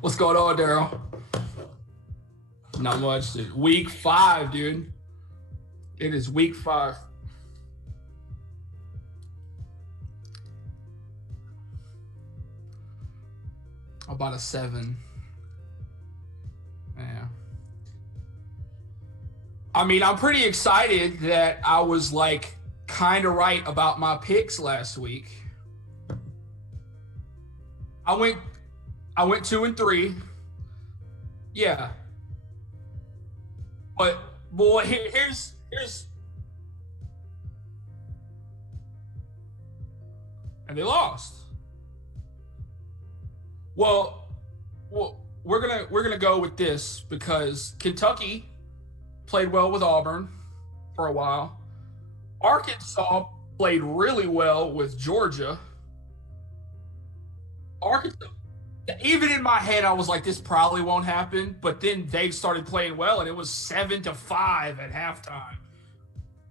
What's going on, Daryl? Not much, dude. Week 5, dude. It is week 5. About a 7. Yeah. I mean, I'm pretty excited that I was like kind of right about my picks last week. I went I went 2-3. Yeah. But boy, here's and they lost. Well, we're gonna go with this because Kentucky played well with Auburn for a while. Arkansas played really well with Georgia. Arkansas, even in my head, I was like, this probably won't happen. But then they started playing well, and it was 7-5 at halftime.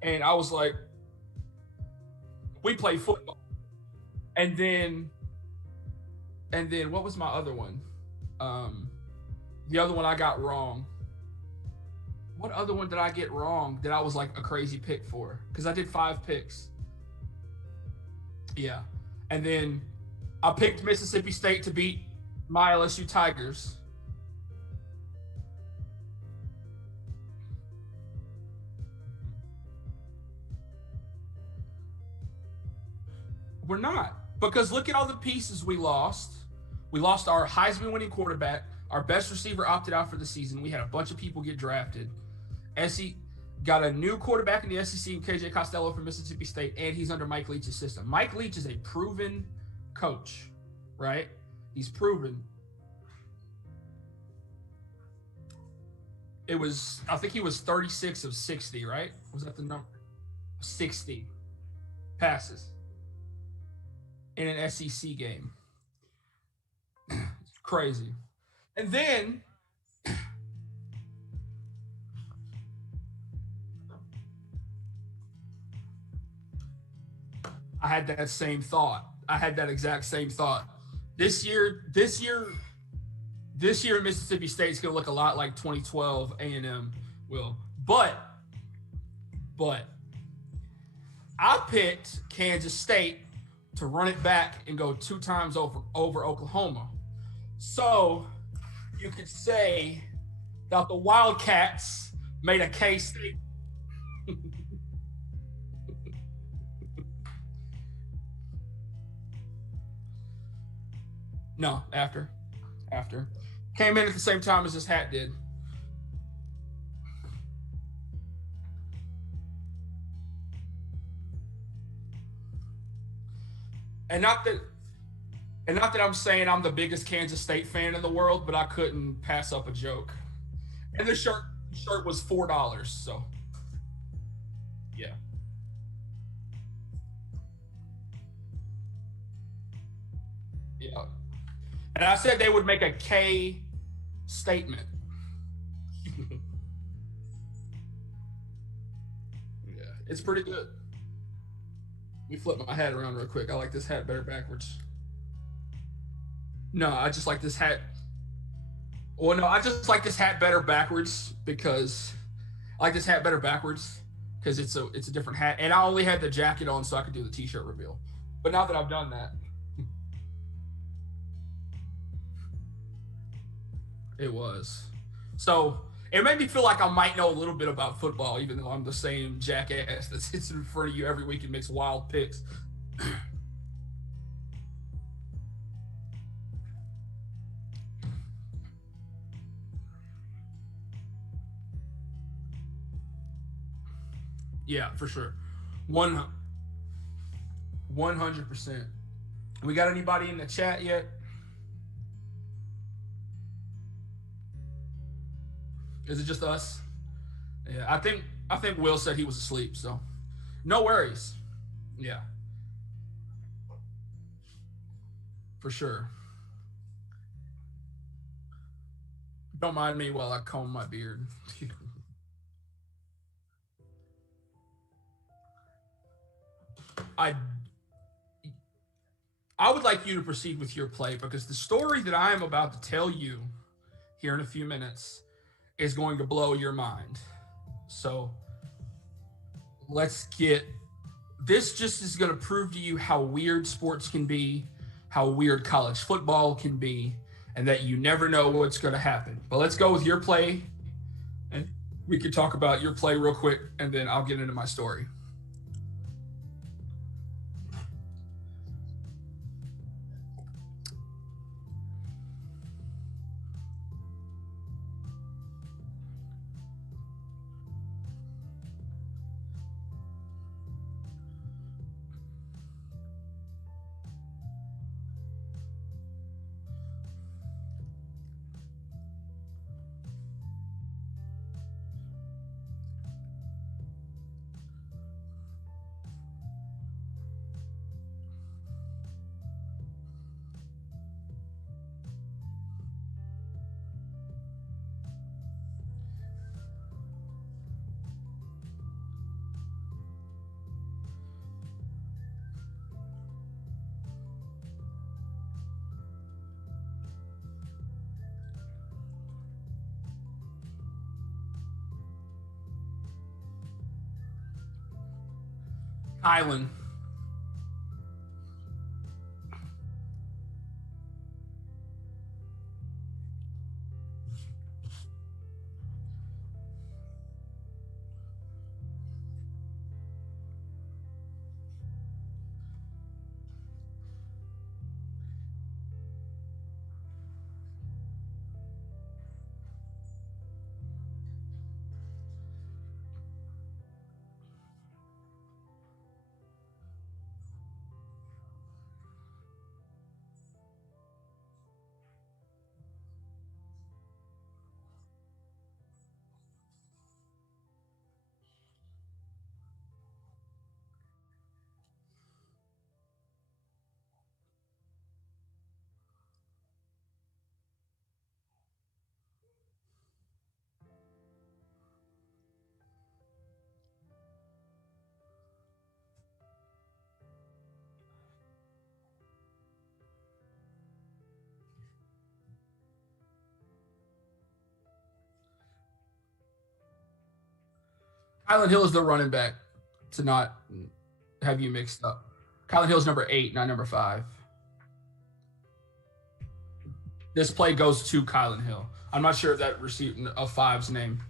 And I was like, we play football. And then what was my other one? Um, the other one I got wrong. What other one did I get wrong that I was like a crazy pick for? Because I did 5 picks. Yeah. And then I picked Mississippi State to beat my LSU Tigers. We're not. Because look at all the pieces we lost. We lost our Heisman winning quarterback. Our best receiver opted out for the season. We had a bunch of people get drafted. SC got a new quarterback in the SEC, KJ Costello from Mississippi State, and he's under Mike Leach's system. Mike Leach is a proven coach, right? He's proven. It was, I think he was 36 of 60, right? Was that the number? 60 passes in an SEC game. It's crazy. And then I had that same thought. I had that exact same thought. This year, this year, this year, Mississippi State's gonna look a lot like 2012 A&M will. But I picked Kansas State to run it back and go 2 times over Oklahoma. So you could say that the Wildcats made a K State. No, after came in at the same time as this hat did, and not that I'm saying I'm the biggest Kansas State fan in the world, but I couldn't pass up a joke. And the shirt was $4, so yeah, yeah. And I said they would make a K statement. Yeah, it's pretty good. Let me flip my hat around real quick. I like this hat better backwards. No, I just like this hat. Well, no, I just like this hat better backwards because I like this hat better backwards because it's a different hat, and I only had the jacket on so I could do the t-shirt reveal. But now that I've done that, it was. So it made me feel like I might know a little bit about football, even though I'm the same jackass that sits in front of you every week and makes wild picks. Yeah, for sure. One 100%. We got anybody in the chat yet? Is it just us? Yeah, I think Will said he was asleep, so no worries. Yeah, for sure. Don't mind me while I comb my beard. I I would like you to proceed with your play because the story that I am about to tell you here in a few minutes is going to blow your mind. So let's get this. Just is going to prove to you how weird sports can be, how weird college football can be, and that you never know what's going to happen. But let's go with your play, and we could talk about your play real quick, and then I'll get into my story. Kylan. Kylan Hill is the running back to not have you mixed up. Kylan Hill is number 8, not number 5. This play goes to Kylan Hill. I'm not sure if that received a 5's name.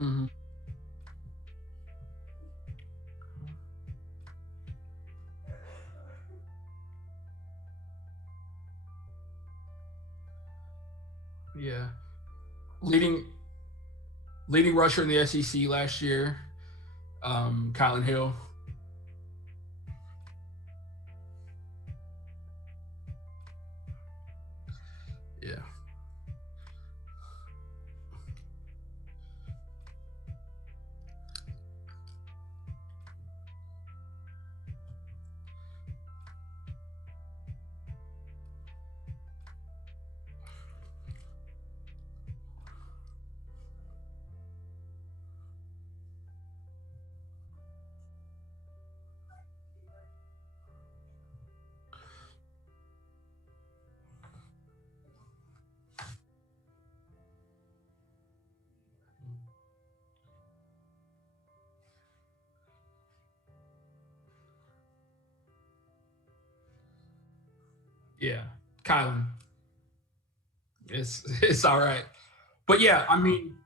Mm-hmm. Yeah. Leading leading rusher in the SEC last year, Kylan Hill. Yeah. Yeah. Kylan. It's all right. But yeah, I mean,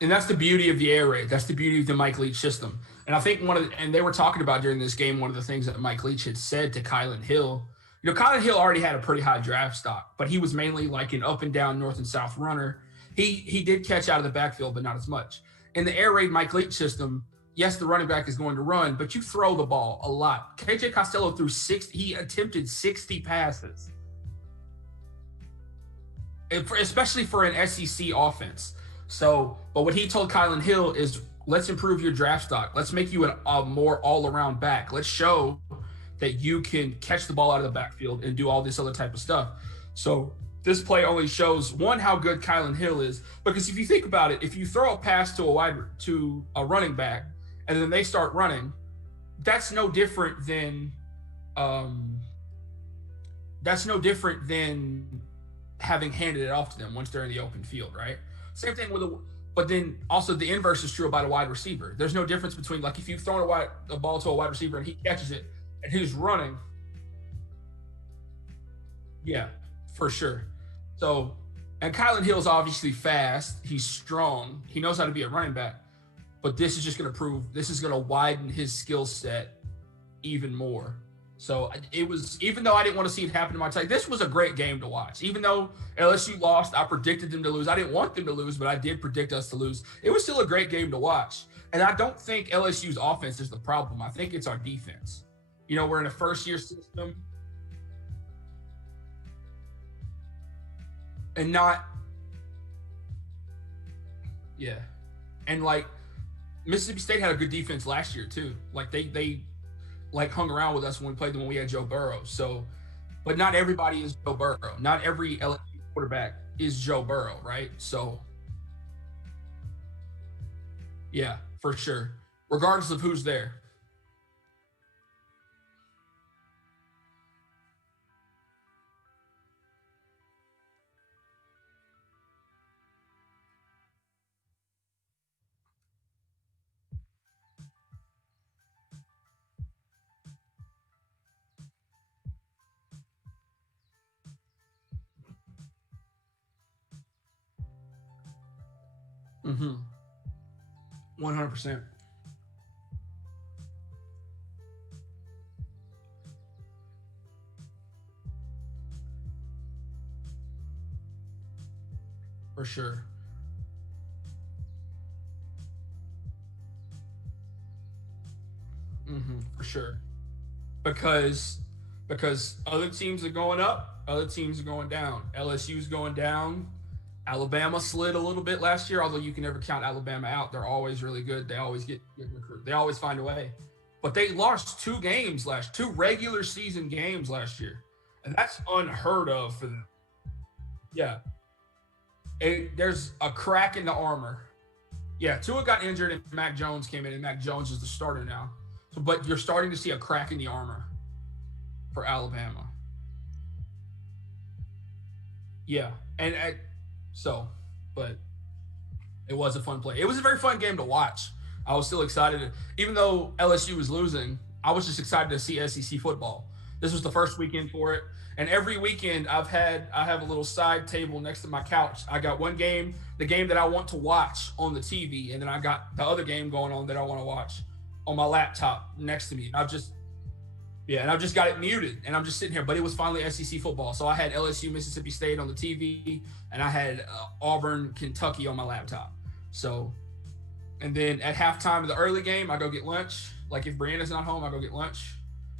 and that's the beauty of the air raid. That's the beauty of the Mike Leach system. And I think and they were talking about during this game, one of the things that Mike Leach had said to Kylan Hill, Kylan Hill already had a pretty high draft stock, but he was mainly like an up and down north and south runner. He did catch out of the backfield, but not as much. In the air raid Mike Leach system, yes, the running back is going to run, but you throw the ball a lot. KJ Costello threw 60. He attempted 60 passes, especially for an SEC offense. So, but what he told Kylan Hill is, let's improve your draft stock. Let's make you a more all-around back. Let's show that you can catch the ball out of the backfield and do all this other type of stuff. So this play only shows, one, how good Kylan Hill is, because if you think about it, if you throw a pass to a running back and then they start running, that's no different than having handed it off to them once they're in the open field, right? Same thing but then also the inverse is true about a wide receiver. There's no difference between, like, if you've thrown a ball to a wide receiver and he catches it and he's running. Yeah, for sure. So, and Kylan Hill's obviously fast. He's strong. He knows how to be a running back. But this is going to widen his skill set even more. So it was, even though I didn't want to see it happen to my team, this was a great game to watch. Even though LSU lost, I predicted them to lose. I didn't want them to lose, but I did predict us to lose. It was still a great game to watch. And I don't think LSU's offense is the problem. I think it's our defense. You know, we're in a first-year system. And not, yeah. And, like, Mississippi State had a good defense last year, too. Like, they like hung around with us when we played them when we had Joe Burrow. So, but not everybody is Joe Burrow. Not every LSU quarterback is Joe Burrow, right? So, yeah, for sure. Regardless of who's there. Mm-hmm. 100%. For sure. Mm-hmm. For sure. Because other teams are going up, other teams are going down. LSU's going down. Alabama slid a little bit last year, although you can never count Alabama out. They're always really good. They always get good recruit. They always find a way. But they lost two regular season games last year. And that's unheard of for them. Yeah. There's a crack in the armor. Yeah, Tua got injured and Mac Jones came in, and Mac Jones is the starter now. So, but you're starting to see a crack in the armor for Alabama. Yeah. So, but it was a fun play. It was a very fun game to watch. I was still excited. Even though LSU was losing, I was just excited to see SEC football. This was the first weekend for it. And every weekend I have a little side table next to my couch. I got one game, the game that I want to watch on the TV, and then I got the other game going on that I want to watch on my laptop next to me. And I've just got it muted, and I'm just sitting here. But it was finally SEC football, so I had LSU, Mississippi State on the TV, and I had Auburn, Kentucky on my laptop. So, and then at halftime of the early game, I go get lunch. Like if Brianna's not home, I go get lunch.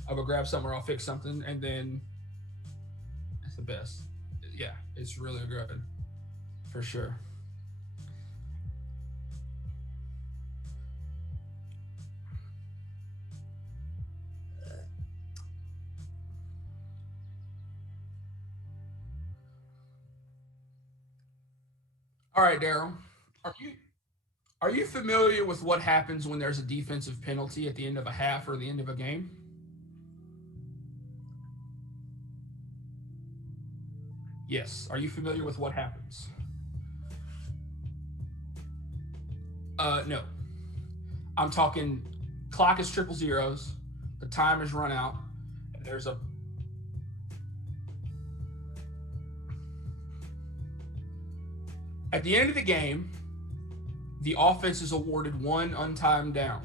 I'll go grab something or I'll fix something, and then it's the best. Yeah, it's really good, for sure. All right, Daryl. Are you are you familiar with what happens when there's a defensive penalty at the end of a half or the end of a game? Yes. Are you familiar with what happens? No. I'm talking clock is triple zeros, the time is run out, and there's a at the end of the game, the offense is awarded one untimed down.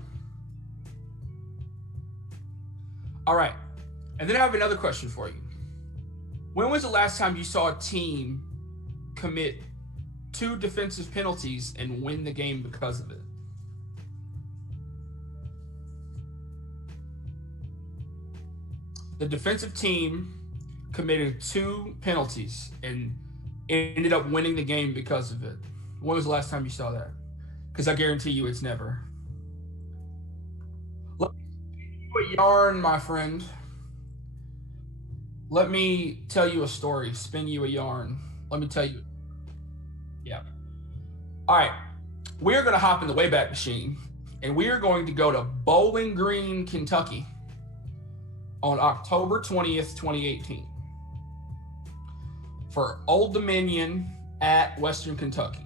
All right. And then I have another question for you. When was the last time you saw a team commit 2 defensive penalties and win the game because of it. The defensive team committed 2 penalties and ended up winning the game because of it. When was the last time you saw that? Because I guarantee you it's never. Let me spin you a yarn, my friend. Let me tell you a story. Spin you a yarn. Let me tell you. Yeah. All right. We're going to hop in the Wayback Machine, and we are going to go to Bowling Green, Kentucky on October 20th, 2018 for Old Dominion at Western Kentucky.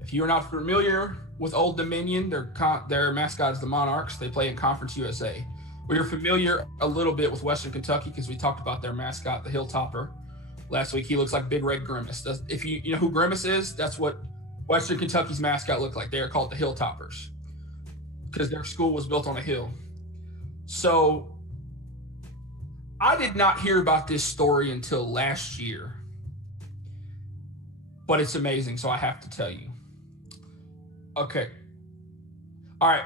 If you are not familiar with Old Dominion, their mascot is the Monarchs. They play in Conference USA. We are familiar a little bit with Western Kentucky because we talked about their mascot, the Hilltopper, last week. He looks like Big Red Grimace. If you know who Grimace is, that's what Western Kentucky's mascot looked like. They are called the Hilltoppers because their school was built on a hill. So I did not hear about this story until last year, but it's amazing, so I have to tell you. Okay. All right.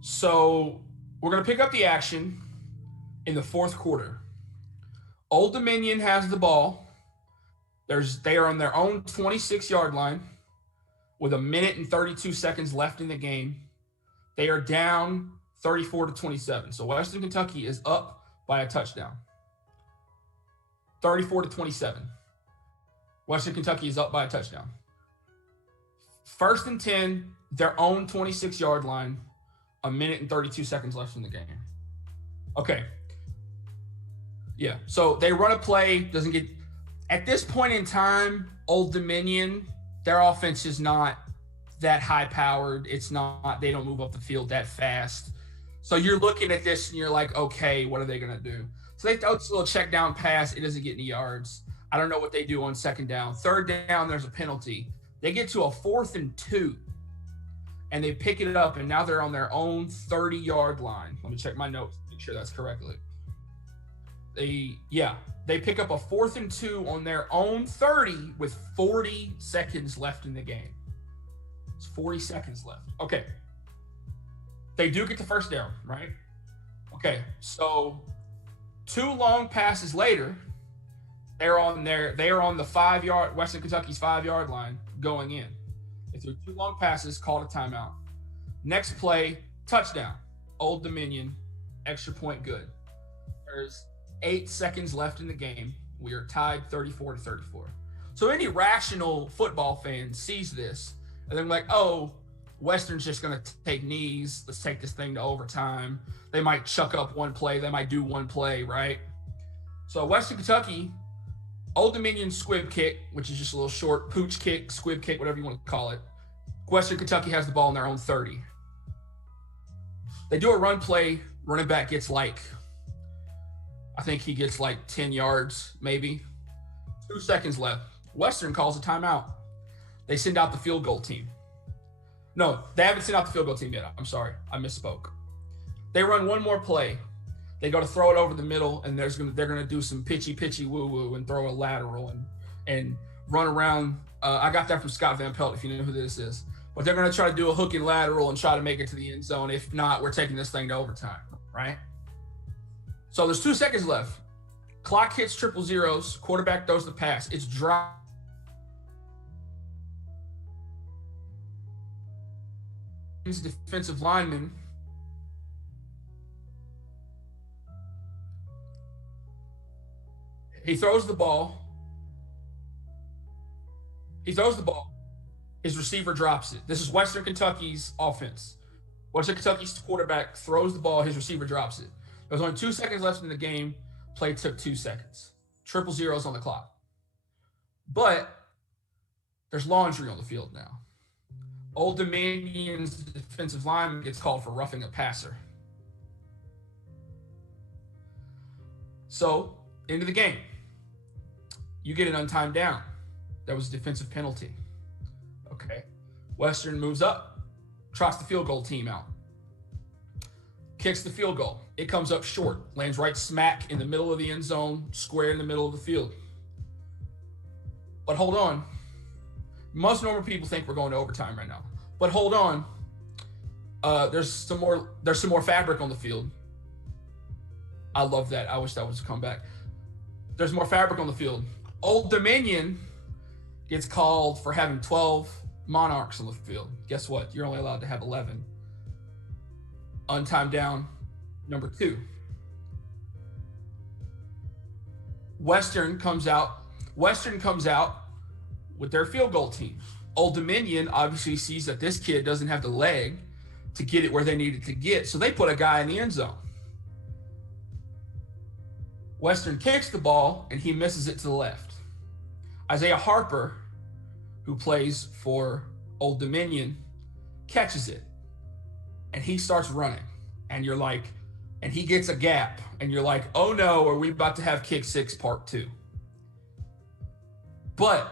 So we're going to pick up the action in the 4th quarter. Old Dominion has the ball. They are on their own 26-yard line with 1 minute and 32 seconds left in the game. They are down 34-27. So Western Kentucky is up by a touchdown. 34-27. Western Kentucky is up by a touchdown. 1st and 10, their own 26-yard line, 1 minute and 32 seconds left in the game. Okay. Yeah. So they run a play, doesn't get at this point in time, Old Dominion, their offense is not that high powered. It's not, they don't move up the field that fast. So you're looking at this and you're like, okay, what are they going to do? So they throw this little check down pass. It doesn't get any yards. I don't know what they do on 2nd down. 3rd down, there's a penalty. They get to a 4th and 2 and they pick it up, and now they're on their own 30-yard line. Let me check my notes, make sure that's correctly. They pick up a 4th and 2 on their own 30 with 40 seconds left in the game. It's 40 seconds left. Okay. They do get the 1st down, right? Okay. So 2 long passes later, they are on the 5-yard, Western Kentucky's 5-yard line going in. They threw 2 long passes, called a timeout. Next play, touchdown. Old Dominion, extra point good. There's 8 seconds left in the game. We are tied 34-34. So any rational football fan sees this and they're like, oh, Western's just going to take knees. Let's take this thing to overtime. They might chuck up one play. They might do one play, right? So Western Kentucky, Old Dominion squib kick, which is just a little short pooch kick, squib kick, whatever you want to call it. Western Kentucky has the ball in their own 30. They do a run play. Running back gets I think he gets 10 yards, maybe. 2 seconds left. Western calls a timeout. They send out the field goal team. No, they haven't sent out the field goal team yet. I'm sorry. I misspoke. They run one more play. They go to throw it over the middle, and they're gonna do some pitchy woo and throw a lateral and run around. I got that from Scott Van Pelt, if you know who this is. But they're gonna try to do a hook and lateral and try to make it to the end zone. If not, we're taking this thing to overtime, right? So there's 2 seconds left. Clock hits triple zeros. Quarterback throws the pass. It's dry. Defensive lineman. He throws the ball. His receiver drops it. This is Western Kentucky's offense. Western Kentucky's quarterback throws the ball. His receiver drops it. There's only 2 seconds left in the game. Play took 2 seconds. Triple zeros on the clock. But there's laundry on the field now. Old Dominion's defensive lineman gets called for roughing a passer. So, into the game. You get an untimed down. That was a defensive penalty. Okay. Western moves up, trots the field goal team out. Kicks the field goal. It comes up short, lands right smack in the middle of the end zone, square in the middle of the field. But hold on. Most normal people think we're going to overtime right now. But hold on. There's some more fabric on the field. I love that. I wish that was a comeback. There's more fabric on the field. Old Dominion gets called for having 12 Monarchs on the field. Guess what? You're only allowed to have 11. Untimed down, number 2. Western comes out with their field goal team. Old Dominion obviously sees that this kid doesn't have the leg to get it where they need it to get, so they put a guy in the end zone. Western kicks the ball, and he misses it to the left. Isaiah Harper, who plays for Old Dominion, catches it, and he starts running. And you're like, and he gets a gap, and you're like, oh no, are we about to have kick 6 part 2? But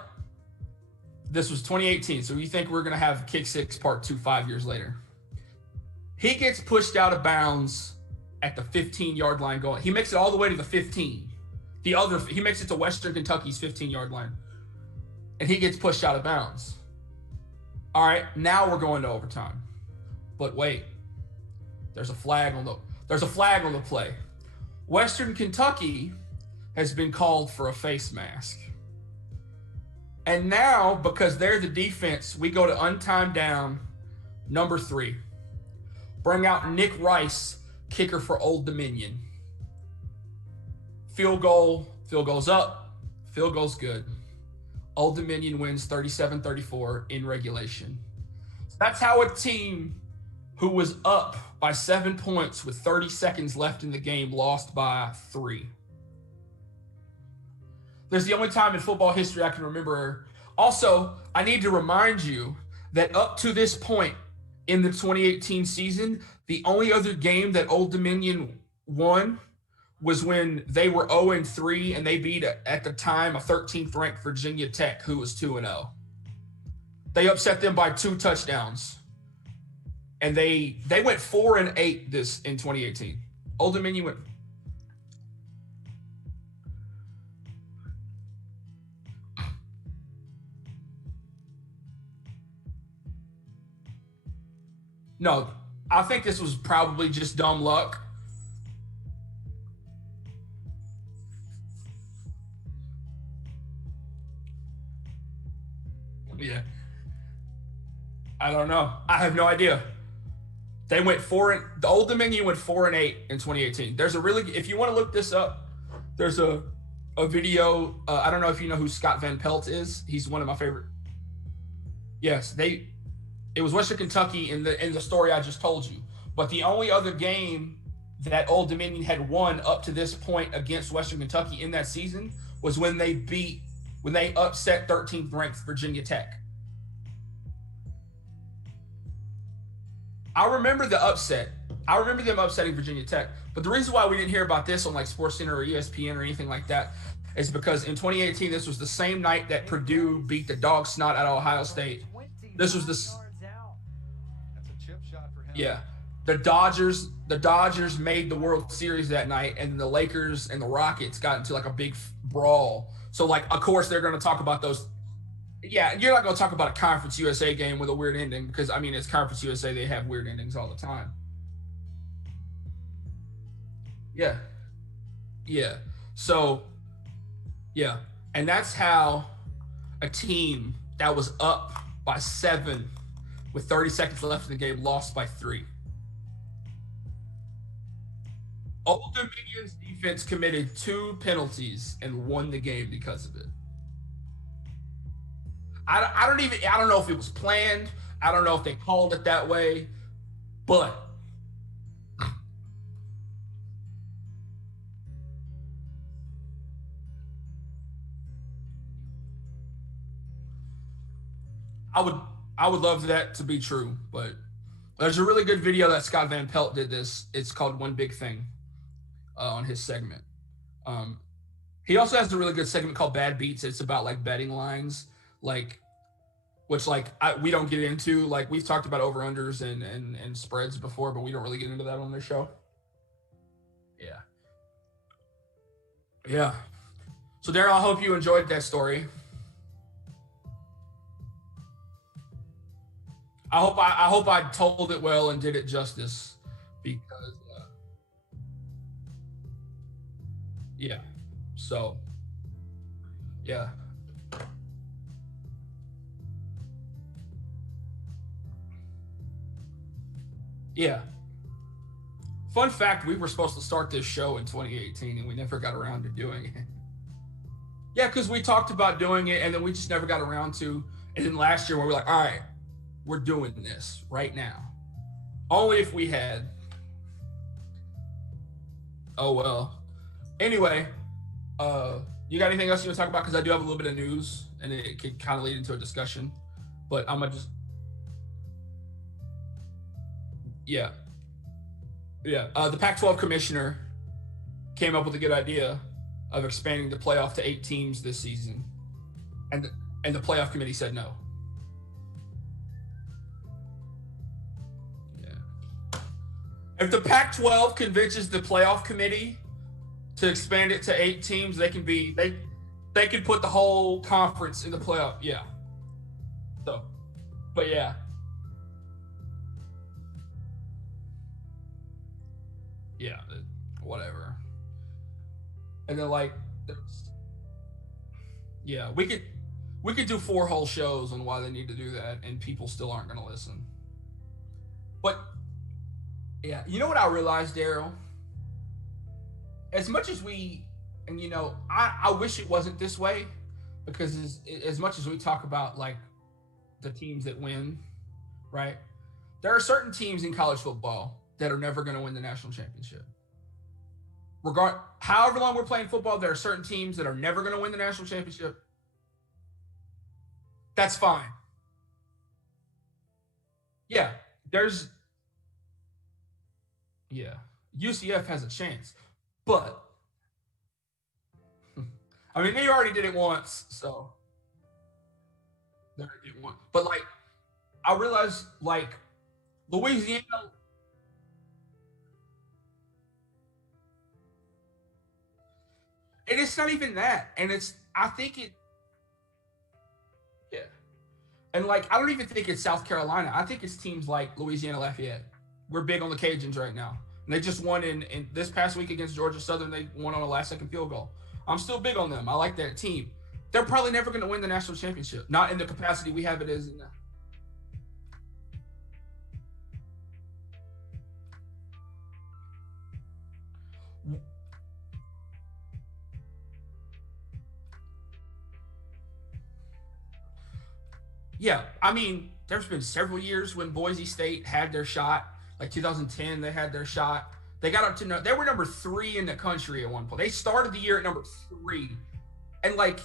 this was 2018, so you think we're going to have kick 6 part 2 5 years later. He gets pushed out of bounds at the 15-yard line going. He makes it all the way to the 15. He makes it to Western Kentucky's 15-yard line. And he gets pushed out of bounds. All right, now we're going to overtime. But wait. There's a flag on the play. Western Kentucky has been called for a face mask. And now, because they're the defense, we go to untimed down, number 3. Bring out Nick Rice, kicker for Old Dominion. Field goes up, field goes good. Old Dominion wins 37-34 in regulation. So that's how a team who was up by 7 points with 30 seconds left in the game lost by 3. There's the only time in football history I can remember. Also, I need to remind you that up to this point in the 2018 season, the only other game that Old Dominion won was when they were 0-3 and they beat, at the time, a 13th ranked Virginia Tech who was 2-0. They upset them by 2 touchdowns. And they went 4-8 this in 2018. Old Dominion went. No, I think this was probably just dumb luck. Yeah. I don't know. I have no idea. They went the Old Dominion went 4-8 in 2018. There's if you want to look this up, there's a video. I don't know if you know who Scott Van Pelt is. He's one of my favorite. Yes, it was Western Kentucky in the story I just told you. But the only other game that Old Dominion had won up to this point against Western Kentucky in that season was when they upset 13th ranked Virginia Tech. I remember the upset. I remember them upsetting Virginia Tech. But the reason why we didn't hear about this on like SportsCenter or ESPN or anything like that is because in 2018, this was the same night that Purdue beat the dog snot out of Ohio State. This was yeah. The Dodgers made the World Series that night, and the Lakers and the Rockets got into like a big brawl. So like, of course, they're going to talk about those. Yeah, you're not going to talk about a Conference USA game with a weird ending because, I mean, it's Conference USA. They have weird endings all the time. Yeah. Yeah. So, yeah. And that's how a team that was up by 7 with 30 seconds left in the game lost by 3. Old Dominion's defense committed 2 penalties and won the game because of it. I don't know if it was planned. I don't know if they called it that way, but I would love that to be true. But there's a really good video that Scott Van Pelt did this. It's called One Big Thing on his segment. He also has a really good segment called Bad Beats. It's about like betting lines, like which like we don't get into. Like we've talked about over-unders and spreads before, but we don't really get into that on this show. Yeah. Yeah. So Daryl, I hope you enjoyed that story. I hope I told it well and did it justice because yeah. So yeah, yeah. Fun fact: we were supposed to start this show in 2018, and we never got around to doing it. Yeah, because we talked about doing it, and then we just never got around to. And then last year, we were like, "All right, we're doing this right now." Only if we had. Oh well. Anyway, you got anything else you want to talk about? Because I do have a little bit of news, and it could kind of lead into a discussion. But I'm gonna just yeah, yeah. The Pac-12 commissioner came up with a good idea of expanding the playoff to 8 teams this season, and and the playoff committee said no. Yeah. If the Pac-12 convinces the playoff committee to expand it to 8 teams, they can put the whole conference in the playoff. Yeah. So, but yeah, yeah, whatever. And then like, yeah, we could do 4 whole shows on why they need to do that, and people still aren't going to listen. But yeah, you know what I realized, Daryl? As much as we, and I wish it wasn't this way, because as much as we talk about like the teams that win, right? There are certain teams in college football that are never going to win the national championship. However long we're playing football, there are certain teams that are never going to win the national championship. That's fine. Yeah, there's yeah, UCF has a chance, but I mean they already did it once, so they already did it once. But like I realized, like Louisiana, and it's not even that, and it's I think it yeah, and like I don't even think it's South Carolina. I think it's teams like Louisiana Lafayette. We're big on the Cajuns right now. And they just won in this past week against Georgia Southern. They won on a last second field goal. I'm still big on them. I like that team. They're probably never going to win the national championship, not in the capacity we have it as. Yeah, I mean, there's been several years when Boise State had their shot. Like 2010, they had their shot. They got up to no, they were number 3 in the country at one point. They started the year at number 3, and like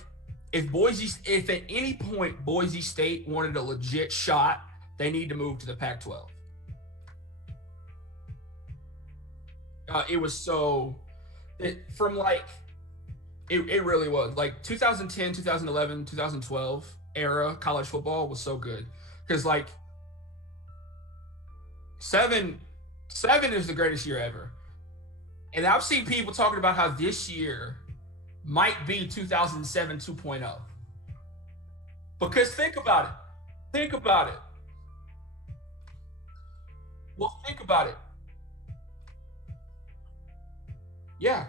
if at any point Boise State wanted a legit shot, they need to move to the Pac-12. It was so from like it really was like 2010, 2011, 2012 era college football was so good because like seven seven is the greatest year ever, and I've seen people talking about how this year might be 2007 2.0. Because think about it. Well, think about it. Yeah,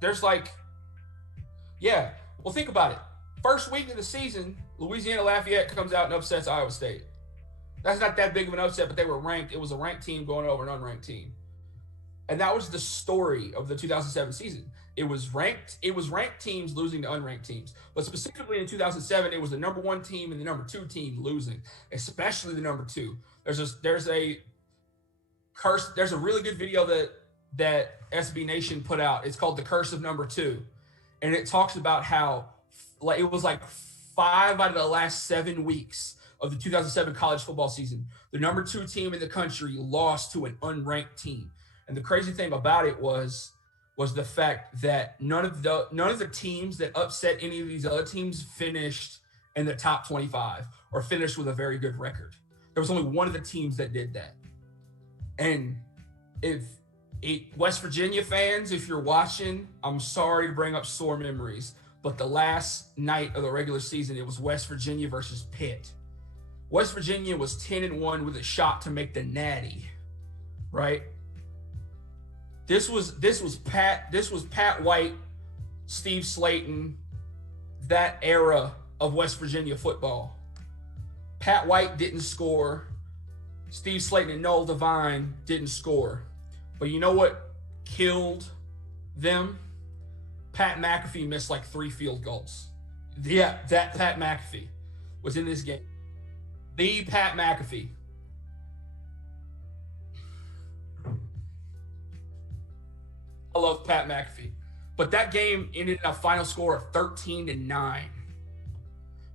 there's like yeah. Well, think about it. First week of the season, Louisiana Lafayette comes out and upsets Iowa State. That's not that big of an upset, but they were ranked. It was a ranked team going over an unranked team, and that was the story of the 2007 season. It was ranked teams losing to unranked teams, but specifically in 2007, it was the number 1 team and the number 2 team losing, especially the number 2. There's a curse. There's a really good video that SB Nation put out. It's called "The Curse of Number 2," and it talks about how like it was like 5 out of the last 7 weeks of the 2007 college football season, the number 2 team in the country lost to an unranked team. And the crazy thing about it was the fact that none of the teams that upset any of these other teams finished in the top 25 or finished with a very good record. There was only one of the teams that did that. And if West Virginia fans, if you're watching, I'm sorry to bring up sore memories, but the last night of the regular season, it was West Virginia versus Pitt. West Virginia was 10-1 with a shot to make the Natty, right? This was Pat White, Steve Slayton, that era of West Virginia football. Pat White didn't score. Steve Slayton and Noel Devine didn't score. But you know what killed them? Pat McAfee missed like 3 field goals. Yeah, that Pat McAfee was in this game. The Pat McAfee. I love Pat McAfee. But that game ended in a final score of 13-9.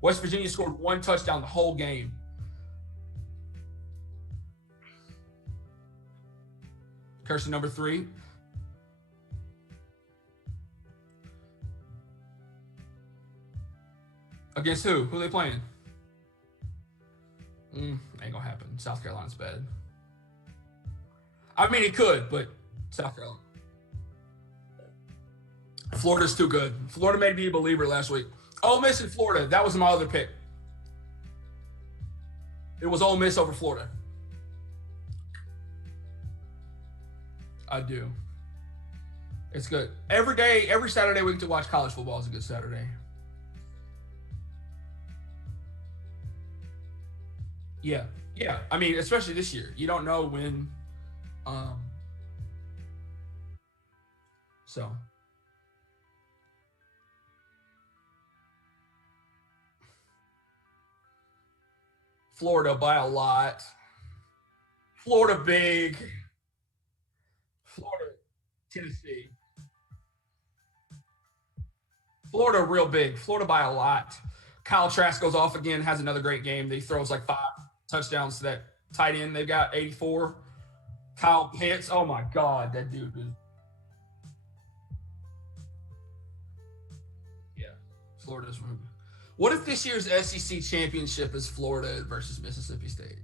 West Virginia scored 1 touchdown the whole game. Person number 3. Against who? Who are they playing? Ain't gonna happen. South Carolina's bad. I mean, it could, but South Carolina. Florida's too good. Florida made me a believer last week. Ole Miss and Florida. That was my other pick. It was Ole Miss over Florida. I do. It's good. Every day, every Saturday we get to watch college football is a good Saturday. Yeah. Yeah. I mean, especially this year. You don't know when. So. Florida by a lot. Florida big. Florida, Tennessee. Florida real big. Florida by a lot. Kyle Trask goes off again, has another great game. He throws like 5 touchdowns to that tight end. They've got 84. Kyle Pitts. Oh my God, that dude is. Yeah, Florida's rude. What if this year's SEC championship is Florida versus Mississippi State?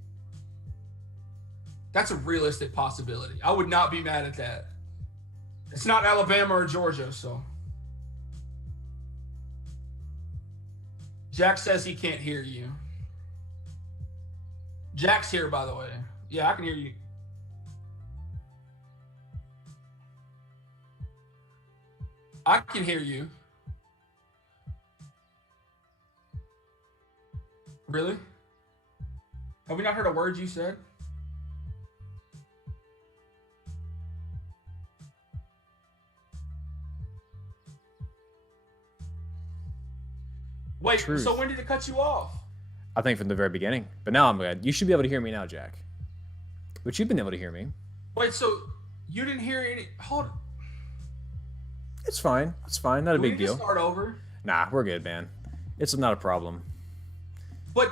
That's a realistic possibility. I would not be mad at that. It's not Alabama or Georgia, so. Jack says he can't hear you. Jack's here, by the way. Yeah, I can hear you. I can hear you. Really? Have we not heard a word you said? Wait, Truth. So when did it cut you off? I think from the very beginning. But now I'm good. You should be able to hear me now, Jack. But you've been able to hear me. Wait, so you didn't hear any... Hold on. It's fine. It's fine. Not a big deal. Start over? Nah, we're good, man. It's not a problem. But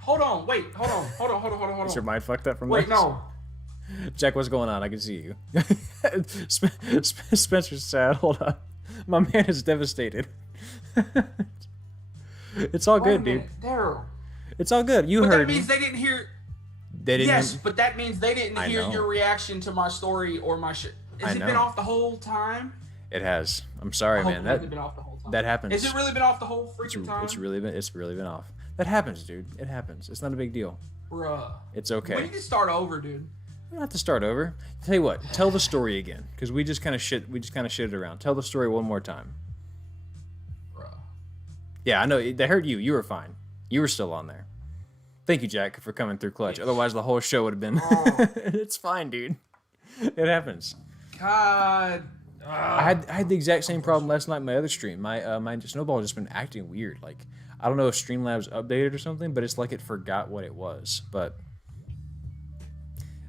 hold on. Wait, hold on. Is your mind fucked up from Wait, this? no. Jack, what's going on? I can see you. Spencer's sad. Hold on. My man is devastated. It's all good, dude. Daryl. It's all good. You but heard that means me. they didn't hear... They didn't. Yes, but that means they didn't hear know. your reaction to my story or my shit. Has it been off the whole time? It has. I'm sorry, man. That been off the whole time. That happens. Has it really been off the whole freaking time? It's really been off. That happens, dude. It happens. It's not a big deal. Bruh. It's okay. We need to start over, dude. We don't have to start over. Tell you what. Tell the story again, because we just kind of shitted around. Tell the story one more time. Bruh. Yeah, I know. They heard you. You were fine. You were still on there. Thank you, Jack, for coming through clutch. Otherwise, the whole show would have been... It's fine, dude. It happens. God. I had the exact same problem last night in my other stream. My Snowball has just been acting weird. Like, I don't know if Streamlabs updated or something, but it's like it forgot what it was. But,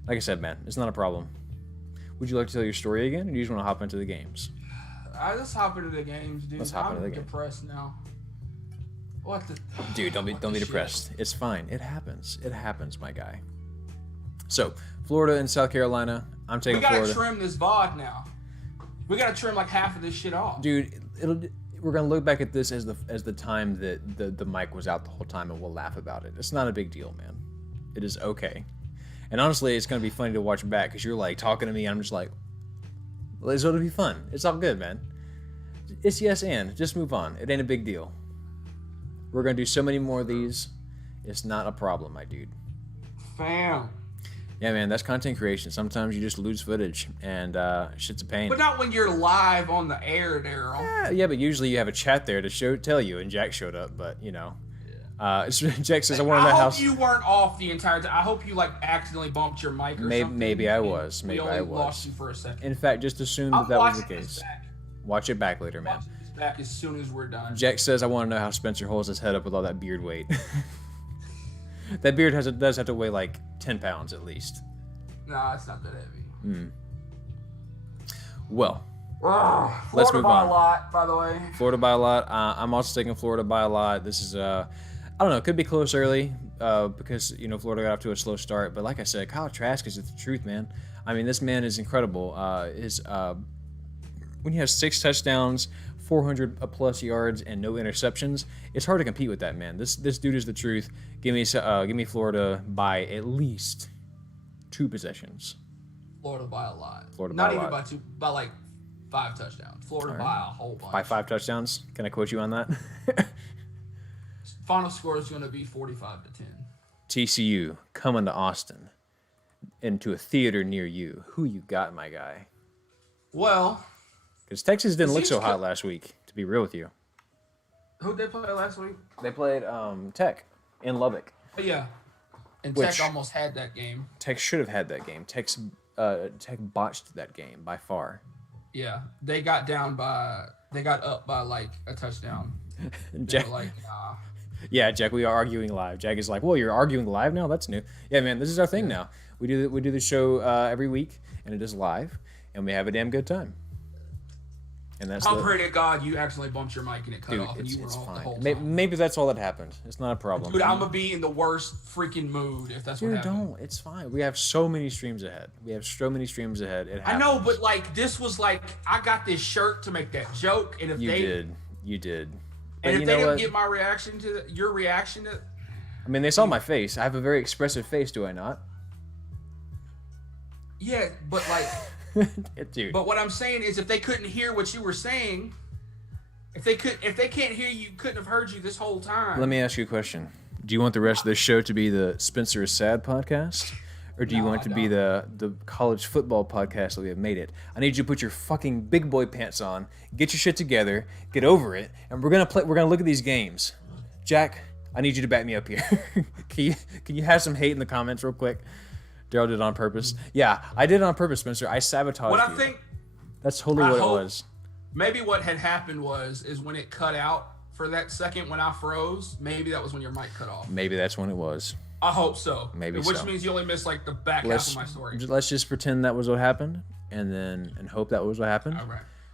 like I said, man, it's not a problem. Would you like to tell your story again, or do you just want to hop into the games? Let's hop into the games, dude. Let's hop into the games. I'm depressed now. What the... Dude, don't be depressed. It's fine. It happens. It happens, my guy. So, Florida and South Carolina. I'm taking Florida. We gotta trim this VOD now. We gotta trim like half of this shit off. Dude, we're gonna look back at this as the time that the mic was out the whole time, and we'll laugh about it. It's not a big deal, man. It is okay. And honestly, it's gonna be funny to watch back because you're like talking to me, and I'm just like, well, it's gonna be fun. It's all good, man. It's yes and just move on. It ain't a big deal. We're gonna do so many more of these. It's not a problem, my dude. Fam. Yeah, man, that's content creation. Sometimes you just lose footage, and shit's a pain. But not when you're live on the air, Daryl. Yeah, but usually you have a chat there to tell you, and Jack showed up, but, Jack says, I want to know how... I hope you weren't off the entire time. I hope you, accidentally bumped your mic or something. Maybe I was. Maybe I was. Lost you for a second. In fact, just assume that was the case. Watch it back later, man. Watch this back as soon as we're done. Jack says, I want to know how Spencer holds his head up with all that beard weight. That beard does have to weigh, 10 pounds at least. No, it's not that heavy. Well, let's move on. Florida by a lot, by the way. Florida by a lot. I'm also taking Florida by a lot. This is, I don't know, it could be close early because, Florida got off to a slow start. But like I said, Kyle Trask is the truth, man. I mean, this man is incredible. When you have 6 touchdowns, 400+ yards, and no interceptions, it's hard to compete with that, man. This dude is the truth. Give me Florida by at least 2 possessions. Florida by a lot. Not even by 2, by 5 touchdowns. Florida by a whole bunch. By 5 touchdowns? Can I quote you on that? Final score is going to be 45-10. TCU coming to Austin, into a theater near you. Who you got, my guy? Well, because Texas didn't look so hot last week, to be real with you. Who did they play last week? They played Tech in Lubbock. Oh, yeah. And Tech almost had that game. Tech should have had that game. Tech botched that game by far. Yeah. They got up by a touchdown. Jack, they were nah. Yeah, Jack, we are arguing live. Jack is like, "Whoa, you're arguing live now? That's new." Yeah, man, this is our thing now. We do the show every week, and it is live, and we have a damn good time. And that's. I'm praying to God you accidentally bumped your mic and it cut off, and you were off the whole time. Maybe that's all that happened. It's not a problem. Dude, I'm gonna be in the worst freaking mood if that's what happened. Dude, don't. It's fine. We have so many streams ahead. I know, but this was I got this shirt to make that joke, and if you did. But and if they didn't get my reaction to your reaction to... I mean, they saw my face. I have a very expressive face, do I not? Yeah, but Dude. But what I'm saying is if they couldn't hear what you were saying, if they can't hear you, couldn't have heard you this whole time. Let me ask you a question. Do you want the rest of this show to be the Spencer is Sad podcast? Or do you want it to be the college football podcast that we have made it? I need you to put your fucking big boy pants on, get your shit together, get over it, and we're gonna look at these games. Jack, I need you to back me up here. Can you have some hate in the comments real quick? Daryl did it on purpose. Yeah, I did it on purpose, Spencer. I sabotaged you. I think that's totally what it was. Maybe what had happened is when it cut out for that second when I froze, maybe that was when your mic cut off. Maybe that's when it was. I hope so. Maybe Which means you only missed the back half of my story. Let's just pretend that was what happened, and hope that was what happened.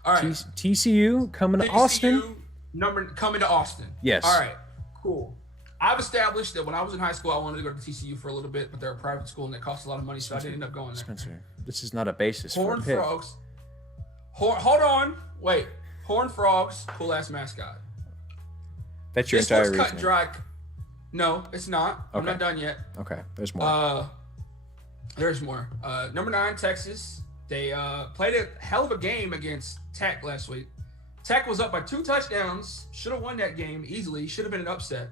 All right. TCU coming to Austin. Coming to Austin. Yes. All right. Cool. I've established that when I was in high school, I wanted to go to TCU for a little bit, but they're a private school and it costs a lot of money, so I didn't end up going there. Spencer, this is not a basis for a pick. Frogs. Hold on. Wait. Horned Frogs, cool ass mascot. That's your entire reason. Cut and dry. No, it's not. Okay. I'm not done yet. Okay, there's more. There's more. Number 9, Texas. They played a hell of a game against Tech last week. Tech was up by 2 touchdowns. Should have won that game easily. Should have been an upset.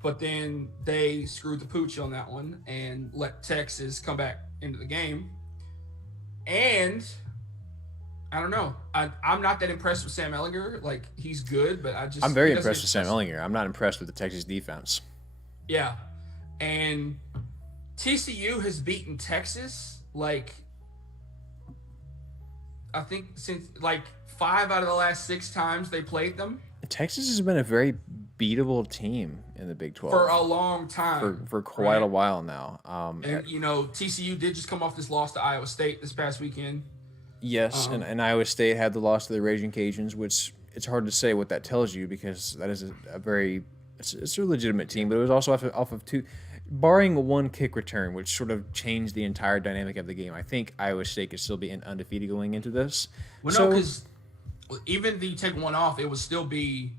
But then they screwed the pooch on that one and let Texas come back into the game. And I don't know. I'm not that impressed with Sam Ehlinger. He's good, but I'm very impressed with Sam Ehlinger. I'm not impressed with the Texas defense. Yeah. And TCU has beaten Texas, I think since 5 out of the last 6 times they played them. Texas has been a very beatable team in the Big 12 for a long time. For quite a while now. And TCU did just come off this loss to Iowa State this past weekend. Yes, and Iowa State had the loss to the Raging Cajuns, which it's hard to say what that tells you because that is it's a legitimate team, but it was also off of 2, barring 1 kick return, which sort of changed the entire dynamic of the game. I think Iowa State could still be undefeated going into this. Well, no, because even if you take 1 off, it would still be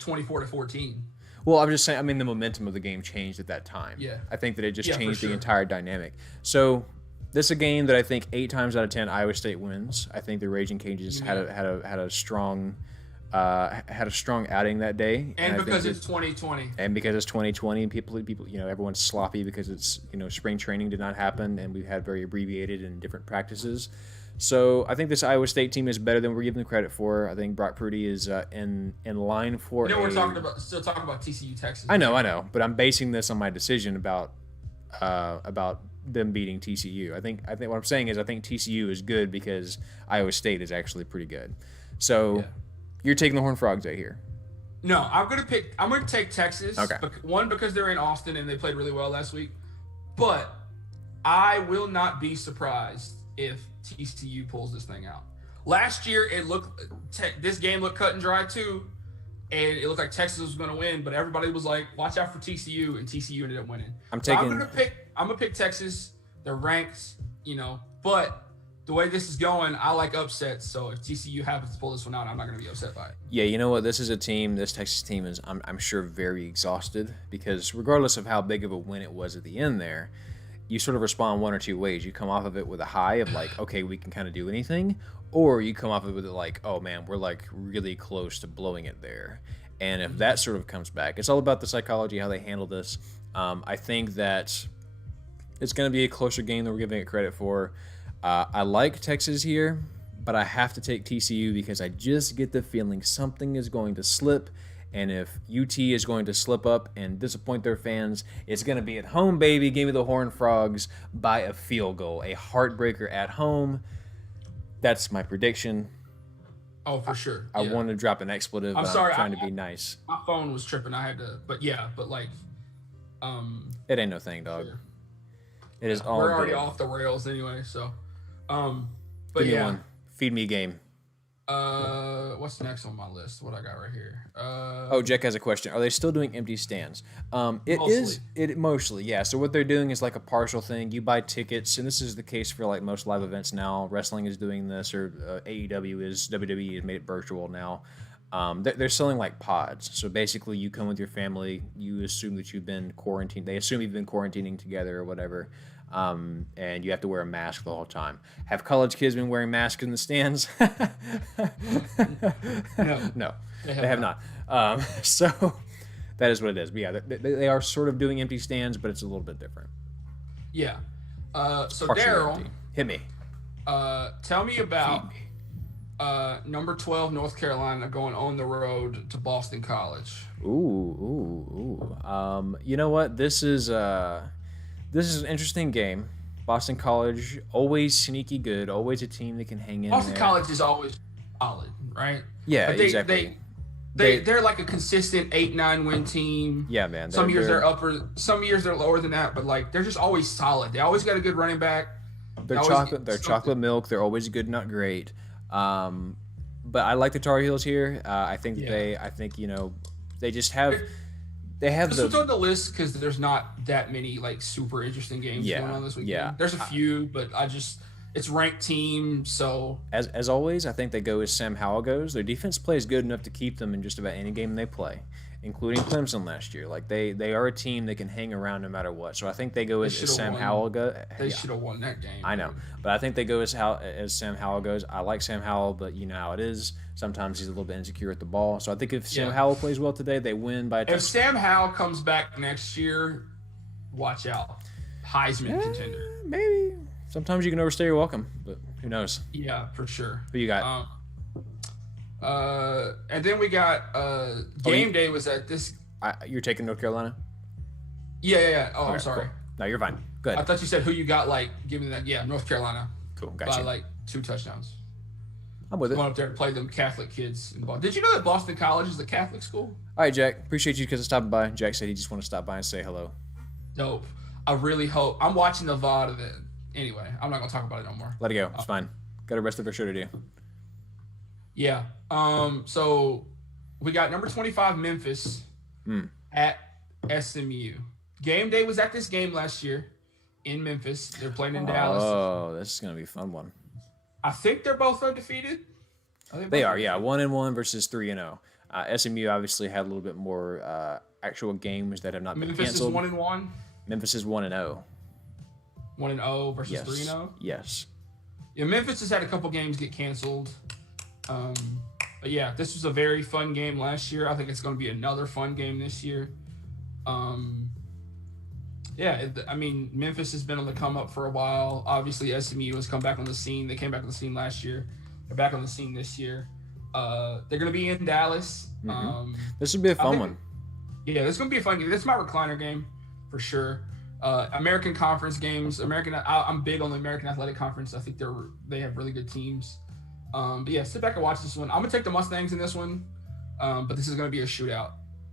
24-14. Well, I'm just saying, the momentum of the game changed at that time. Yeah. I think that it just changed the entire dynamic. So this is a game that I think 8 times out of 10 Iowa State wins. I think the Raging Cajuns had a strong had a strong outing that day, And because it's 2020. And because it's 2020, people, everyone's sloppy because it's spring training did not happen, and we've had very abbreviated and different practices. So I think this Iowa State team is better than we're giving them credit for. I think Brock Purdy is in line for. We're still talking about TCU Texas. I know, but I'm basing this on my decision about them beating TCU. I think what I'm saying is I think TCU is good because Iowa State is actually pretty good. So you're taking the Horned Frogs right here. No, I'm gonna take Texas. Okay. One, because they're in Austin and they played really well last week. But I will not be surprised if TCU pulls this thing out. Last year, this game looked cut and dry too, and it looked like Texas was going to win. But everybody was like, "Watch out for TCU," and TCU ended up winning. I'm gonna pick Texas. They're ranked, but the way this is going, I like upsets. So if TCU happens to pull this one out, I'm not going to be upset by it. Yeah, you know what? This Texas team is, I'm sure, very exhausted because regardless of how big of a win it was at the end there, you sort of respond one or two ways. You come off of it with a high of like, okay, we can kind of do anything, or you come off of it with like, oh man, we're like really close to blowing it there. And if that sort of comes back, it's all about the psychology, how they handle this. I think that it's going to be a closer game than we're giving it credit for. I like Texas here, but I have to take TCU because I just get the feeling something is going to slip. And if UT is going to slip up and disappoint their fans, it's going to be at home, baby. Give me the Horned Frogs by a field goal. A heartbreaker at home. That's my prediction. Oh, for sure. I want to drop an expletive. I'm sorry. I'm trying to be nice. My phone was tripping. I had to, it ain't no thing, dog. Sure. It is all We're already good. off the rails anyway, so. Give me one. Feed me a game. What's next on my list? What I got right here? Jack has a question. Are they still doing empty stands? Mostly, yeah. So what they're doing is like a partial thing. You buy tickets, and this is the case for like most live events now. Wrestling is doing this, or WWE has made it virtual now. They're selling like pods. So basically, you come with your family. You assume that you've been quarantined. They assume you've been quarantining together or whatever. And you have to wear a mask the whole time. Have college kids been wearing masks in the stands? No, they have not. So that is what it is. But yeah, they are sort of doing empty stands, but it's a little bit different. Yeah. So Daryl, hit me. Tell me about number 12 North Carolina going on the road to Boston College. Ooh. You know what? This is an interesting game. Boston College, always sneaky good, always a team that can hang in Boston there. College is always solid, right? Yeah, but exactly. They're like a consistent 8-9 win team. Yeah, man. Some years they're upper, some years they're lower than that, but like they're just always solid. They always got a good running back. They're chocolate milk. They're always good, not great. But I like the Tar Heels here. I think they just have. They have this one's on the list because there's not that many like super interesting games going on this weekend. Yeah. There's a few, but it's ranked team, so as always, I think they go as Sam Howell goes. Their defense plays good enough to keep them in just about any game they play, including Clemson last year. Like they are a team that can hang around no matter what. So I think they go as Sam Howell goes. They should have won that game. I know, but I think they go as Sam Howell goes. I like Sam Howell, but you know how it is. Sometimes he's a little bit insecure at the ball. So I think if Sam Howell plays well today, they win by a touchdown. If Sam Howell comes back next year, watch out. Heisman contender. Maybe. Sometimes you can overstay your welcome, but who knows? Yeah, for sure. Who you got? And then we got Gameday was at this. You're taking North Carolina? Yeah. Oh, I'm sorry. Cool. No, you're fine. Go ahead. I thought you said who you got, like, giving that. Yeah, North Carolina. Cool, by gotcha. like 2 touchdowns. I'm with it. Going up there to play them Catholic kids in Boston. Did you know that Boston College is a Catholic school? All right, Jack. Appreciate you because of stopping by. Jack said he just wanted to stop by and say hello. Dope. I really hope. I'm watching the VOD of it. Anyway, I'm not going to talk about it no more. Let it go. It's fine. Got the rest of our show to do. Yeah. So we got number 25 Memphis at SMU. Gameday was at this game last year in Memphis. They're playing in Dallas. Oh, this is going to be a fun one. I think they're both undefeated. They are, yeah. 1-1 versus 3-0. SMU obviously had a little bit more actual games that have not been canceled. Memphis is 1-1. Memphis is 1-0. 1-0 versus 3-0. Yes. Yeah, Memphis has had a couple games get canceled. But yeah, this was a very fun game last year. I think it's going to be another fun game this year. I mean, Memphis has been on the come up for a while. Obviously, SMU has come back on the scene. They came back on the scene last year. They're back on the scene this year. They're going to be in Dallas. This would be a fun one. Yeah, this is going to be a fun game. This is my recliner game for sure. American Conference games. I'm big on the American Athletic Conference. I think they have really good teams. But yeah, sit back and watch this one. I'm going to take the Mustangs in this one, but this is going to be a shootout.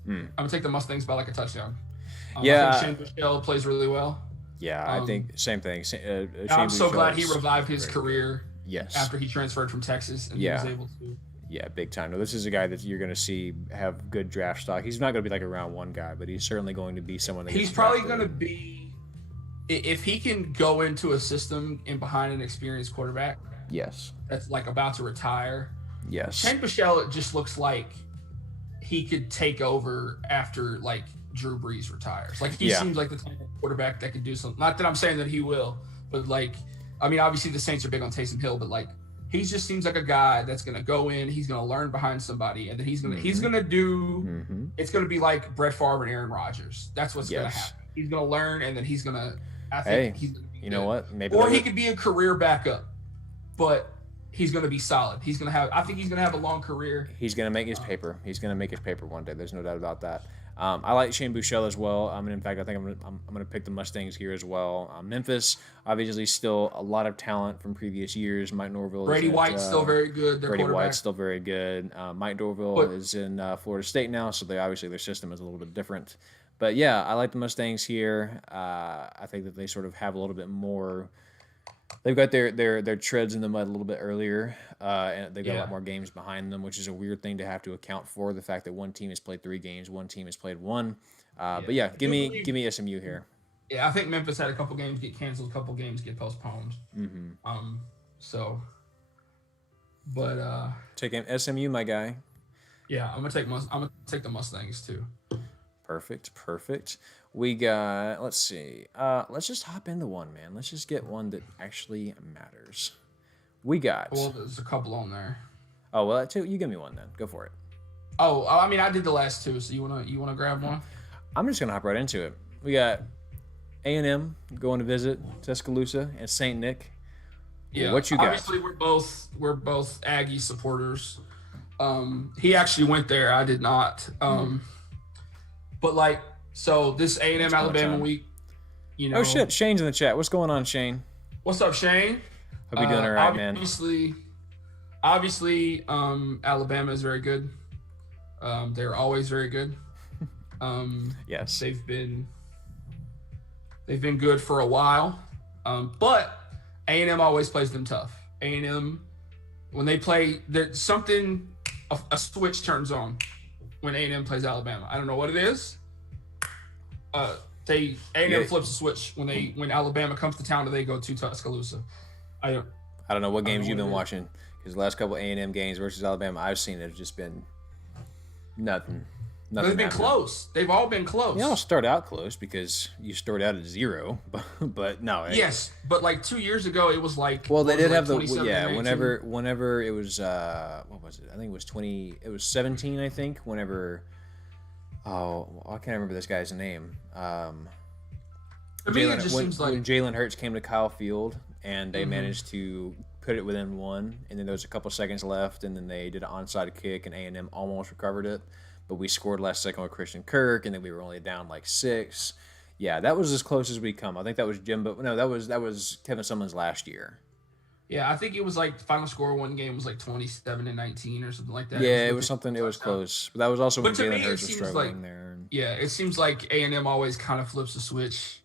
I'm going to take the Mustangs by like a touchdown. I think Shane Buechele plays really well. Yeah, I think same thing. I'm so glad he revived his career. Yes. After he transferred from Texas and he was able to. Yeah, big time. No, this is a guy that you're going to see have good draft stock. He's not going to be like a round one guy, but he's certainly going to be someone that he's probably going to be, if he can go into a system and behind an experienced quarterback. Yes. That's like about to retire. Yes. Shane Buechele just looks like he could take over after like Drew Brees retires. Like he seems like the type of quarterback that could do something. Not that I'm saying that he will, but like, I mean, obviously the Saints are big on Taysom Hill, but like he just seems like a guy that's gonna go in, he's gonna learn behind somebody, and then he's gonna do. It's gonna be like Brett Favre and Aaron Rodgers. That's what's gonna happen. He's gonna learn, and then he's gonna. I think he's gonna be you know what? Maybe or he could be a career backup, but he's gonna be solid. He's gonna have. I think he's gonna have a long career. He's gonna make his paper. He's gonna make his paper one day. There's no doubt about that. I like Shane Buechele as well. In fact, I think I'm gonna pick the Mustangs here as well. Memphis, obviously, still a lot of talent from previous years. Mike Norville, Brady White's still very good. Brady White's still very good. Mike Norville is in Florida State now, so obviously their system is a little bit different. But yeah, I like the Mustangs here. I think that they sort of have a little bit more. They've got their treads in the mud a little bit earlier, and they've got a lot more games behind them, which is a weird thing to have to account for. The fact that one team has played 3 games, one team has played 1. But yeah, give me SMU here. Yeah, I think Memphis had a couple games get canceled, a couple games get postponed. Taking SMU, my guy. Yeah, I'm gonna take the Mustangs too. Perfect. We got, let's see. Let's just hop into one, man. Let's just get one that actually matters. We got. Well, there's a couple on there. Oh, well, you give me one then. Go for it. Oh, I mean, I did the last 2, so you wanna grab one? I'm just gonna hop right into it. We got A&M going to visit Tuscaloosa and St. Nick. Yeah. What you got? Obviously, we're both Aggie supporters. He actually went there. I did not. But like, so this A&M Alabama week, you know. Oh shit, Shane's in the chat. What's going on, Shane? What's up, Shane? Hope you're doing all right, man. Obviously, Alabama is very good. They're always very good. Yes, they've been good for a while. But A&M always plays them tough. A&M, when they play, there's something, a switch turns on when A&M plays Alabama. I don't know what it is. A&M flips a switch when Alabama comes to town and they go to Tuscaloosa. I don't know what games you've been watching, because the last couple A&M games versus Alabama I've seen have just been nothing. They've been close. They've all been close. They all start out close because you start out at 0, but no. Yes, but like 2 years ago, it was like. Well, they did have whenever it was what was it? I think it was 20. It was 17. I think whenever. Oh, I can't remember this guy's name. I mean, it just seems like when Jalen Hurts came to Kyle Field and they managed to put it within 1, and then there was a couple seconds left, and then they did an onside kick, and A&M almost recovered it. But we scored last second with Christian Kirk, and then we were only down like 6. Yeah, that was as close as we come. I think that was Jimbo. No, that was Kevin Sumlin's last year. Yeah, I think it was like the final score of one game was like 27-19 or something like that. Yeah, it was something. It was close. But that was also when Jalen Hurts was struggling there. Yeah, it seems like A&M always kind of flips the switch.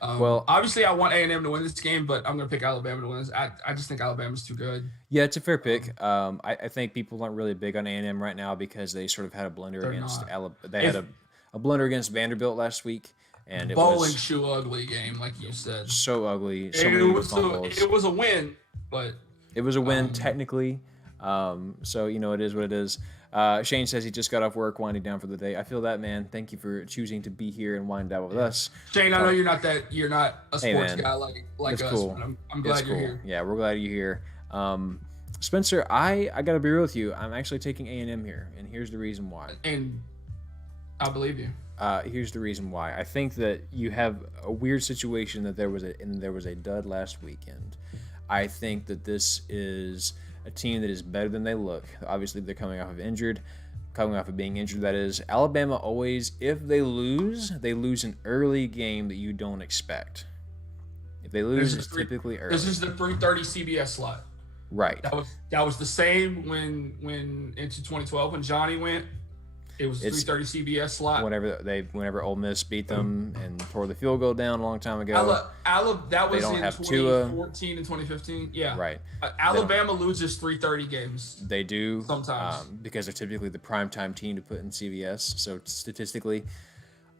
Well, obviously, I want A&M to win this game, but I'm going to pick Alabama to win this. I just think Alabama's too good. Yeah, it's a fair pick. I think people aren't really big on A&M right now because they sort of had a blunder against Alabama. They had a blunder against Vanderbilt last week, and it bowling shoe ugly game, like you said. So ugly. So it was a win, but it was a win technically. So it is what it is. Shane says he just got off work, winding down for the day. I feel that, man. Thank you for choosing to be here and wind down with us. Shane, I know you're not a sports guy like us. Cool. But I'm glad you're here. Yeah, we're glad you're here. Spencer, I gotta be real with you. I'm actually taking A&M here, and here's the reason why. And I believe you. Here's the reason why. I think that you have a weird situation that there was a dud last weekend. I think that this is a team that is better than they look. Obviously, they're coming off of being injured. That is, Alabama always, if they lose an early game that you don't expect. If they lose, it's typically early. This is the 3:30 CBS slot. Right. That was the same when into 2012 when Johnny went. It was 3:30 CBS slot. Whenever Ole Miss beat them and tore the field goal down a long time ago. That was in 2014 and 2015. Yeah. Right. Alabama loses 3:30 games. They do sometimes because they're typically the primetime team to put in CBS. So statistically,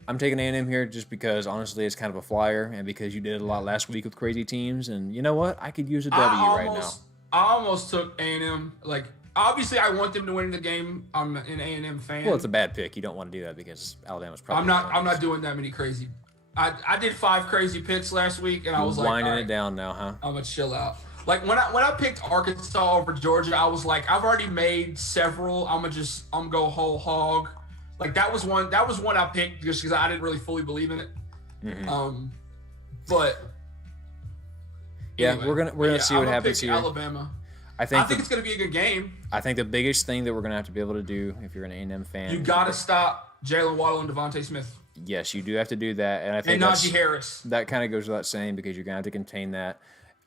I'm taking A&M here just because honestly it's kind of a flyer, and because you did a lot last week with crazy teams, and you know what? I could use a W right now. I almost took A&M. Like, obviously, I want them to win the game. I'm an A&M fan. Well, it's a bad pick. You don't want to do that because Alabama's probably. I'm not doing that many crazy. I did 5 crazy picks last week, and I was winding it down now, huh? I'm gonna chill out. Like when I picked Arkansas over Georgia, I was like, I've already made several. I'm gonna go whole hog. Like that was one I picked just because I didn't really fully believe in it. Mm-hmm. But. Yeah, anyway, we're gonna see what happens here. Alabama. I think it's gonna be a good game. I think the biggest thing that we're gonna have to be able to do if you're an A&M fan, you gotta stop Jalen Waddle and Devontae Smith. Yes, you do have to do that, and I think Najee Harris. That kind of goes without saying because you're gonna have to contain that.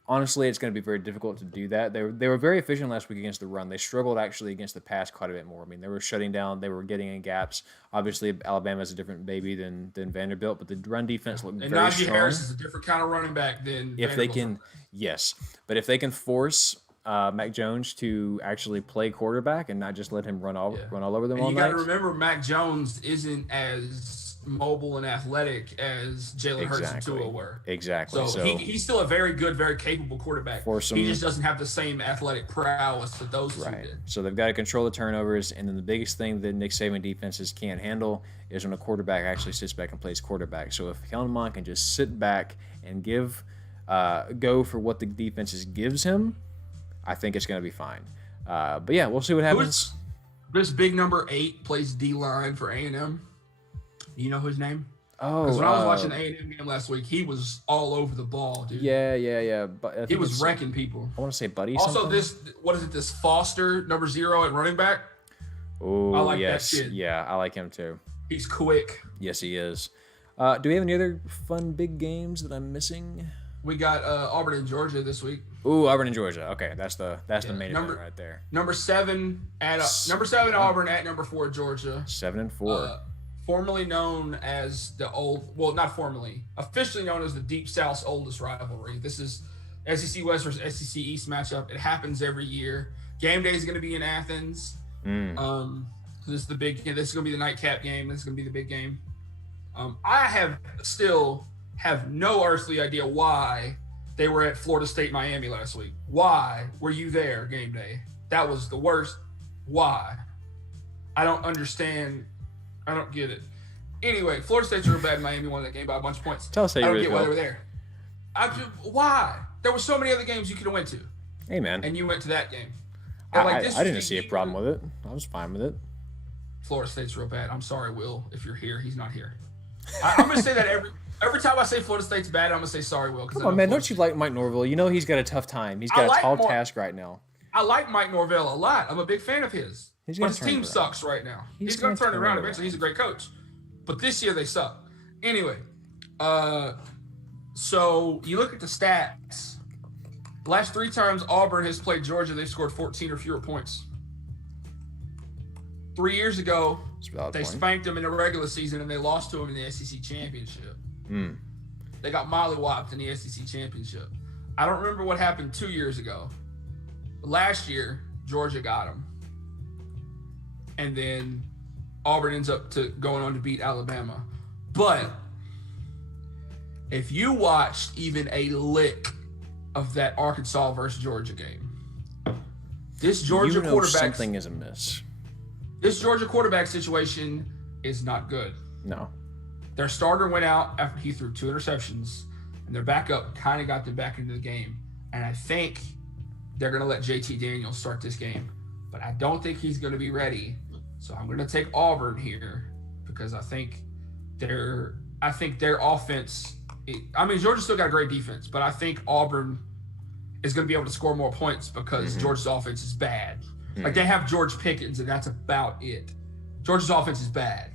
Honestly, it's going to be very difficult to do that. They were very efficient last week against the run. They struggled actually against the pass quite a bit more. I mean, they were shutting down. They were getting in gaps. Obviously, Alabama is a different baby than Vanderbilt, but the run defense looked very strong. And Najee Harris is a different kind of running back than if they can. Yes, but if they can force Mac Jones to actually play quarterback and not just let him run all over them all night. You got to remember, Mac Jones isn't as mobile and athletic as Jalen Hurts and Tua were. Exactly. So he's still a very good, very capable quarterback. He just doesn't have the same athletic prowess that those two did. So they've got to control the turnovers, and then the biggest thing that Nick Saban defenses can't handle is when a quarterback actually sits back and plays quarterback. So if Kellen Mond can just sit back and go for what the defenses gives him, I think it's going to be fine. But yeah, we'll see what happens. This big number 8 plays D-line for A&M. You know his name? Oh, because when I was watching the A&M game last week, he was all over the ball, dude. Yeah. But he was wrecking people. I want to say Buddy. Also, this Foster, number 0 at running back? Oh, I like that kid. Yeah, I like him too. He's quick. Yes, he is. Do we have any other fun big games that I'm missing? We got Auburn and Georgia this week. Ooh, Auburn and Georgia. Okay, that's the main event right there. Number 7 Auburn at number 4 Georgia. 7-4. Formerly known as not formally, officially known as the Deep South's oldest rivalry. This is SEC West versus SEC East matchup. It happens every year. Game day is going to be in Athens. So this is the big. This is going to be the nightcap game. This is going to be the big game. I still have no earthly idea why they were at Florida State Miami last week. Why were you there game day? That was the worst. Why? I don't understand. I don't get it. Anyway, Florida State's real bad. Miami won that game by a bunch of points. Tell us how you really feel. I don't get why they were there. Why? There were so many other games you could have went to. Hey, man. And you went to that game. I didn't see a problem with it. I was fine with it. Florida State's real bad. I'm sorry, Will. If you're here, he's not here. I'm going to say that every time I say Florida State's bad, I'm going to say sorry, Will. Come on, man. Don't you like Mike Norvell? You know he's got a tough time. He's got a tall task right now. I like Mike Norvell a lot. I'm a big fan of his. But his team sucks right now. He's going to turn it around eventually. He's a great coach. But this year they suck. Anyway, so you look at the stats. The last 3 times Auburn has played Georgia, they've scored 14 or fewer points. 3 years ago, they spanked them in the regular season and they lost to them in the SEC championship. They got mollywopped in the SEC championship. I don't remember what happened 2 years ago. Last year, Georgia got them. And then Auburn ends up going on to beat Alabama. But if you watched even a lick of that Arkansas versus Georgia game, this Georgia quarterback something is amiss. This Georgia quarterback situation is not good. No. Their starter went out after he threw 2 interceptions, and their backup kind of got them back into the game. And I think they're going to let JT Daniels start this game. But I don't think he's going to be ready. So I'm going to take Auburn here because I think their offense. I mean, Georgia's still got a great defense, but I think Auburn is going to be able to score more points because Georgia's offense is bad. Like, they have George Pickens, and that's about it. Georgia's offense is bad.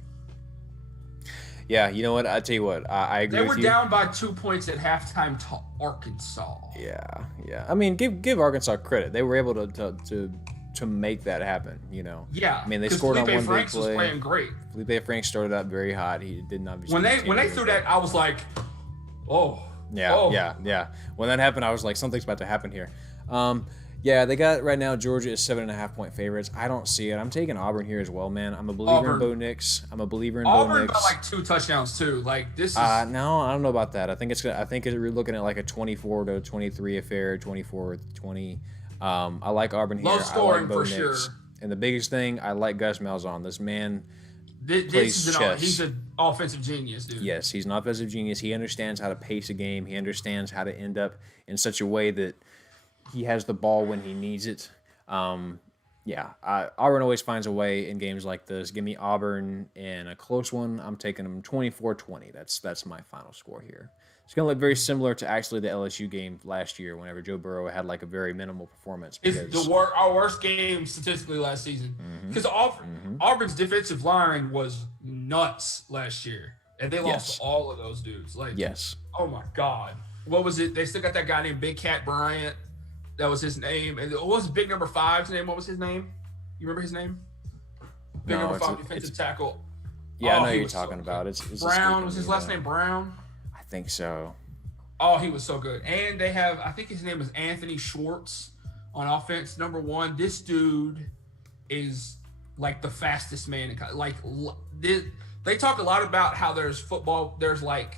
Yeah, you know what? I tell you what, I agree with you. They were down by 2 points at halftime to Arkansas. Yeah. I mean, give Arkansas credit. They were able to make that happen, you know. Yeah. I mean, they scored Felipe on one Franks big play. was playing great. Felipe Franks started out very hot. He did not. When they threw that, I was like, oh. Yeah. When that happened, I was like, something's about to happen here. Yeah, they got right now Georgia is 7.5-point favorites. I don't see it. I'm taking Auburn here as well, man. I'm a believer in Bo Nix. Auburn got like 2 touchdowns too. Like, this is no, I don't know about that. I think we're looking at like a 24-23 affair, 24-20. I like Auburn here. Low scoring, I like Bo for Nix. sure. And the biggest thing, I like Gus Malzahn. This man he's plays chess. He's an offensive genius, dude. Yes, he's an offensive genius. He understands how to pace a game. He understands how to end up in such a way that he has the ball when he needs it. Auburn always finds a way in games like this. Give me Auburn in a close one. I'm taking them 24-20. That's my final score here. It's going to look very similar to actually the LSU game last year whenever Joe Burrow had like a very minimal performance. It's our worst game statistically last season. Because Auburn's defensive line was nuts last year. And they lost all of those dudes. Like, yes. Oh, my God. What was it? They still got that guy named Big Cat Bryant. That was his name. And what was Big Number 5's name? What was his name? You remember his name? Big Number 5 defensive tackle. Yeah, I know who you're talking about. It's Brown. Was his last name Brown? I think so. Oh, he was so good. And they have, I think his name is Anthony Schwartz on offense. Number 1, this dude is like the fastest man. They talk a lot about how there's like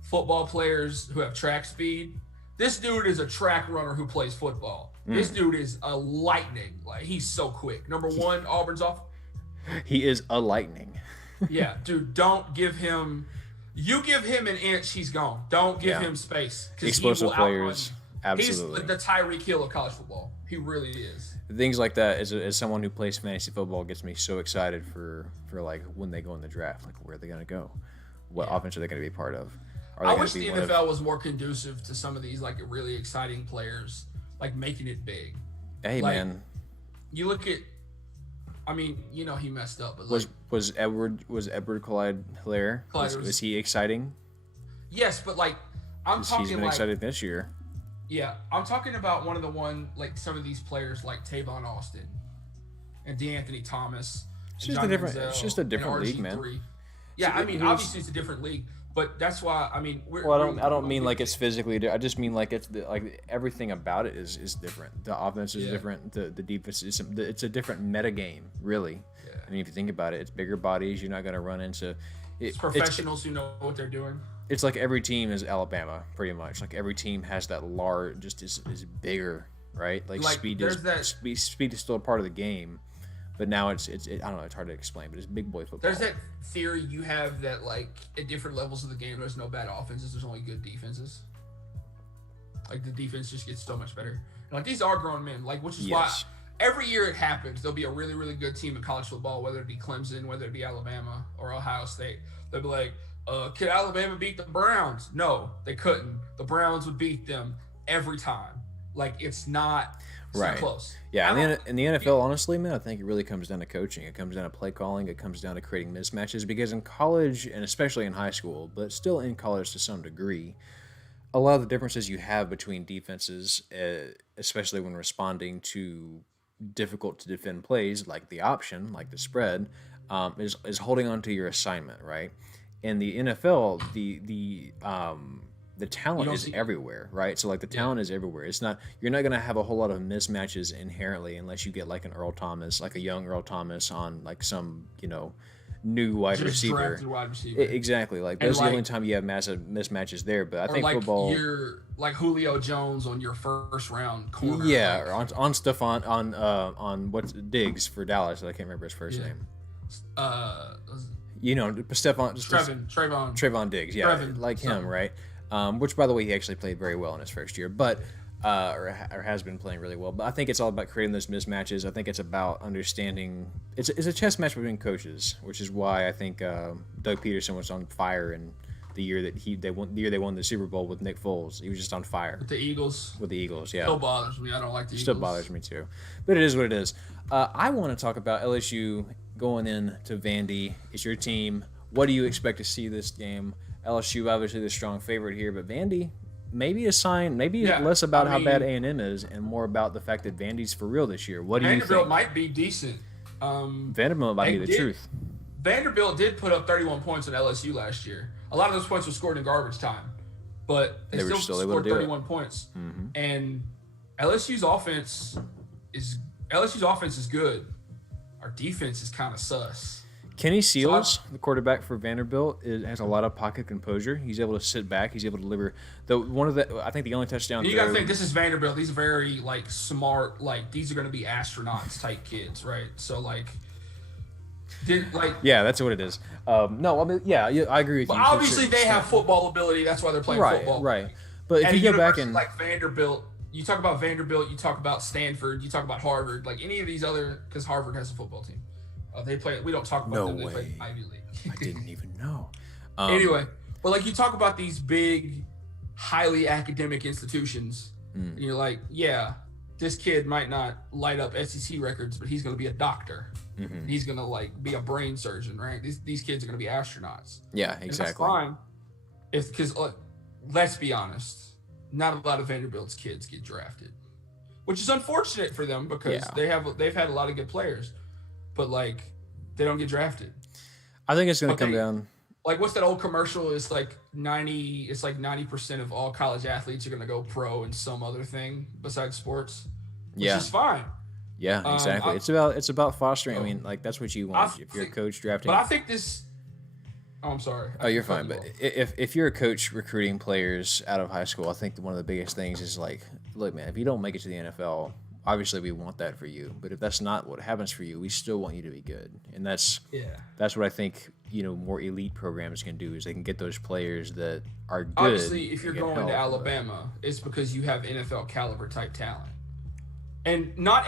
football players who have track speed. This dude is a track runner who plays football. This dude is a lightning. Like, he's so quick. Number 1, Auburn's off. He is a lightning. Yeah, dude, don't give him. You give him an inch, he's gone. Don't give him space. Explosive players, absolutely. He's the Tyreek Hill of college football. He really is. Things like that, as someone who plays fantasy football, gets me so excited for like when they go in the draft. Like, where are they going to go? What offense are they going to be part of? I wish the NFL was more conducive to some of these like really exciting players, like making it big. Hey, like, man, you look at. I mean, you know he messed up, but like, was Edward Clyde Hilaire? Was he exciting? Yes, but like he's been excited this year. Yeah, I'm talking about like some of these players like Tavon Austin and DeAnthony Thomas. It's just a different league, man. Yeah, I mean, obviously it's a different league. But that's why, I mean, I don't mean like it's physically. I just mean like it's like everything about it is different. The offense is different. The defense is. It's a different meta game, really. Yeah. I mean, if you think about it, it's bigger bodies. You're not going to run into. It's professionals who know what they're doing. It's like every team is Alabama, pretty much. Like every team has that large, just is bigger, right? Like speed is still a part of the game. But now it's I don't know, it's hard to explain, but it's big boy football. There's that theory you have that like at different levels of the game there's no bad offenses, there's only good defenses. Like the defense just gets so much better. And like these are grown men, like which is why every year it happens. There'll be a really, really good team in college football, whether it be Clemson, whether it be Alabama or Ohio State. They'll be like, could Alabama beat the Browns? No, they couldn't. The Browns would beat them every time. Like it's not close. Yeah, in the NFL, honestly, man, I think it really comes down to coaching. It comes down to play calling. It comes down to creating mismatches. Because in college, and especially in high school, but still in college to some degree, a lot of the differences you have between defenses, especially when responding to difficult to defend plays, like the option, like the spread, is holding on to your assignment, right? In the NFL, the talent is everywhere, right? So like the talent is everywhere. You're not going to have a whole lot of mismatches inherently unless you get like an Earl Thomas, like a young Earl Thomas on like some, new wide receiver. Exactly. Like that's the only time you have massive mismatches there. But I think football, you're like Julio Jones on your first round corner. Yeah, or on Stephon on what's Diggs for Dallas. I can't remember his first name. Trayvon Diggs. Yeah, Trevin, like him, right? Which, by the way, he actually played very well in his first year. But or has been playing really well. But I think it's all about creating those mismatches. I think it's about understanding. It's a chess match between coaches, which is why I think Doug Peterson was on fire in the year that they won the Super Bowl with Nick Foles. He was just on fire with the Eagles. Yeah. Still bothers me. I don't like the Eagles. Still bothers me too, but it is what it is. I want to talk about LSU going into Vandy. It's your team. What do you expect to see this game? LSU obviously the strong favorite here, but Vandy maybe a sign. Maybe less about how bad A&M is and more about the fact that Vandy's for real this year. What do you think? Vanderbilt might be decent. Vanderbilt might be the truth. Vanderbilt did put up 31 points on LSU last year. A lot of those points were scored in garbage time, but they still scored 31 points. Mm-hmm. And LSU's offense is good. Our defense is kind of sus. Kenny Seals, the quarterback for Vanderbilt, has a lot of pocket composure. He's able to sit back. He's able to deliver. I think the only touchdown. You got to think this is Vanderbilt. These are very smart. These are going to be astronauts type kids, right? So yeah, that's what it is. No, I mean, yeah, I agree with you. Obviously, they have football ability. That's why they're playing football. Right. But if you go back and Vanderbilt, you talk about Vanderbilt, you talk about Stanford, you talk about Harvard, any of these other, because Harvard has a football team. They play. We don't talk about them. They play Ivy League. I didn't even know. Anyway, but you talk about these big, highly academic institutions, and you're like, yeah, this kid might not light up SEC records, but he's going to be a doctor. Mm-hmm. He's going to be a brain surgeon, right? These kids are going to be astronauts. Yeah, exactly. And that's fine. Because let's be honest, not a lot of Vanderbilt's kids get drafted, which is unfortunate for them because they've had a lot of good players. But they don't get drafted. I think it's going to come down. What's that old commercial? It's 90. It's 90% of all college athletes are going to go pro in some other thing besides sports. Which is fine. Yeah, exactly. It's about fostering. I mean, that's what you want if you're a coach drafting. But I think this. Oh, I'm sorry. Oh, you're fine. But if you're a coach recruiting players out of high school, I think one of the biggest things is look, man, if you don't make it to the NFL. Obviously, we want that for you, but if that's not what happens for you, we still want you to be good, and that's what I think. More elite programs can do is they can get those players that are good. Obviously, if you're going to Alabama, it's because you have NFL caliber type talent, and not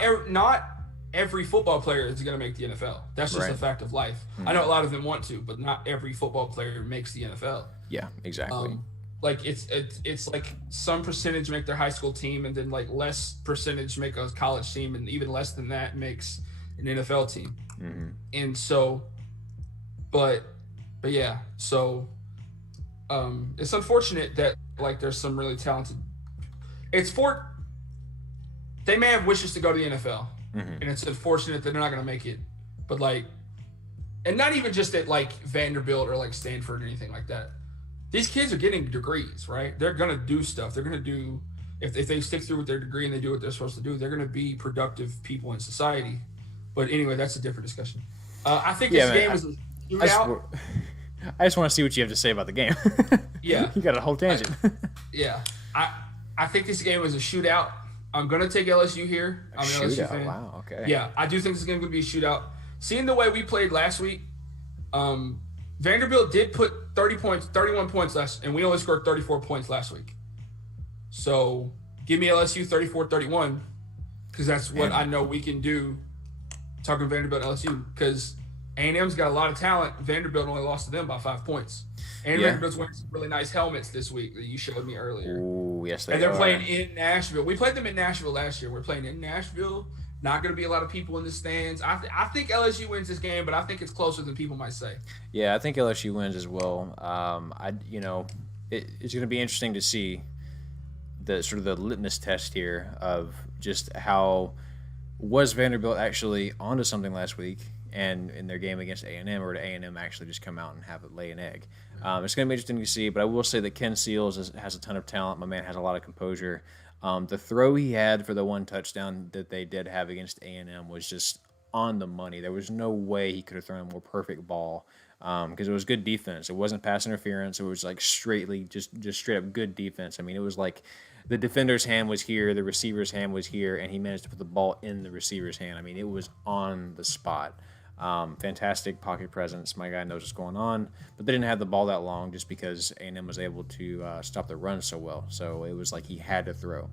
every football player is going to make the NFL. That's just a fact of life. Mm-hmm. I know a lot of them want to, but not every football player makes the NFL. Yeah, exactly. It's some percentage make their high school team, and then less percentage make a college team, and even less than that makes an NFL team. Mm-hmm. And so, but yeah, so it's unfortunate that there's some really talented. They may have wishes to go to the NFL, mm-hmm. and it's unfortunate that they're not going to make it. But and not even just at Vanderbilt or Stanford or anything like that. These kids are getting degrees, right? They're going to do stuff. They're going to do, if they stick through with their degree and they do what they're supposed to do, they're going to be productive people in society. But anyway, that's a different discussion. I think this game is a shootout. I just want to see what you have to say about the game. Yeah. You got a whole tangent. I think this game is a shootout. I'm going to take LSU here. I'm an LSU fan. Wow, okay. Yeah, I do think this game is going to be a shootout. Seeing the way we played last week, Vanderbilt did put 31 points last, and we only scored 34 points last week. So give me LSU 34-31, because that's what I know we can do. Talking Vanderbilt and LSU, because A&M's got a lot of talent. Vanderbilt only lost to them by 5 points. And Vanderbilt's wearing some really nice helmets this week that you showed me earlier. Ooh, yes, they are. And they're playing in Nashville. We played them in Nashville last year. We're playing in Nashville. Not going to be a lot of people in the stands. I think LSU wins this game, but I think it's closer than people might say. Yeah, I think LSU wins as well. It's going to be interesting to see the sort of the litmus test here of just how was Vanderbilt actually onto something last week and in their game against A&M, or did A&M actually just come out and have it lay an egg? It's going to be interesting to see, but I will say that Ken Seals has a ton of talent. My man has a lot of composure. The throw he had for the one touchdown that they did have against A&M was just on the money. There was no way he could have thrown a more perfect ball because it was good defense. It wasn't pass interference. It was just straight up good defense. I mean, it was the defender's hand was here, the receiver's hand was here, and he managed to put the ball in the receiver's hand. I mean, it was on the spot. Fantastic pocket presence. My guy knows what's going on, but they didn't have the ball that long just because A&M was able to stop the run so well. So it was he had to throw.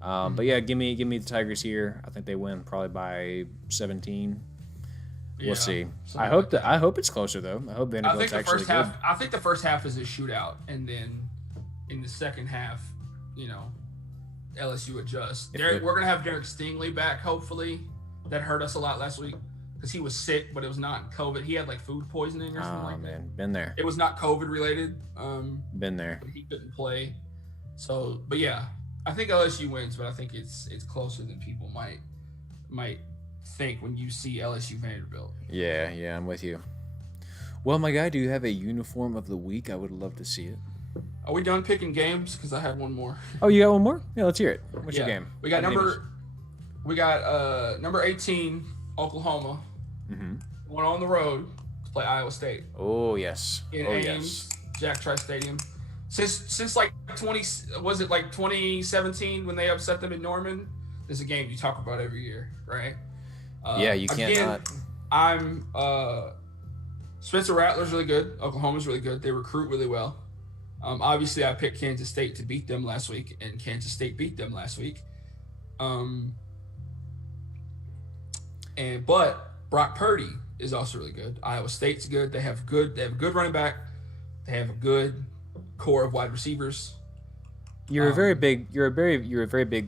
But yeah, give me the Tigers here. I think they win probably by 17. We'll see. I hope I hope it's closer though. I hope Vanderbilt's actually good. I think the first half is a shootout, and then in the second half, LSU adjusts. We're gonna have Derek Stingley back, hopefully. That hurt us a lot last week because he was sick, but it was not COVID. He had like food poisoning or something like that. Been there. It was not COVID related. Been there. But he couldn't play. So, but yeah, I think LSU wins, but I think it's closer than people might think when you see LSU Vanderbilt. Yeah, I'm with you. Well, my guy, do you have a uniform of the week? I would love to see it. Are we done picking games? Because I had one more. Oh, you got one more? Yeah, let's hear it. What's your game? We got number 18, Oklahoma. Went on the road to play Iowa State. Oh yes. In Ames, Jack Trice Stadium. Since like 2017 when they upset them in Norman. There's a game you talk about every year, right? Yeah, you can't again, not. I'm Spencer Rattler's really good. Oklahoma's really good. They recruit really well. Obviously, I picked Kansas State to beat them last week, and Kansas State beat them last week. But Brock Purdy is also really good. Iowa State's good. They have a good running back. They have a good core of wide receivers. You're a very big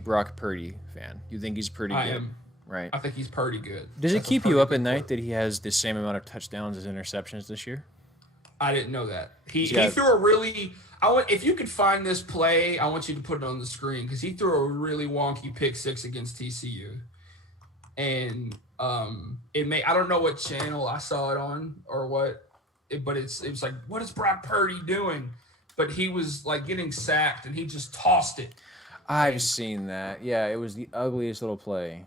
Brock Purdy fan. You think he's pretty good? I am. Right. I think he's pretty good. Does it keep you up at night that he has the same amount of touchdowns as interceptions this year? I didn't know that. He threw a really. If you could find this play, I want you to put it on the screen because he threw a really wonky pick six against TCU, and I don't know what channel I saw it on or what, but it was like, what is Brock Purdy doing? But he was like getting sacked and he just tossed it. I've seen that. Yeah, it was the ugliest little play.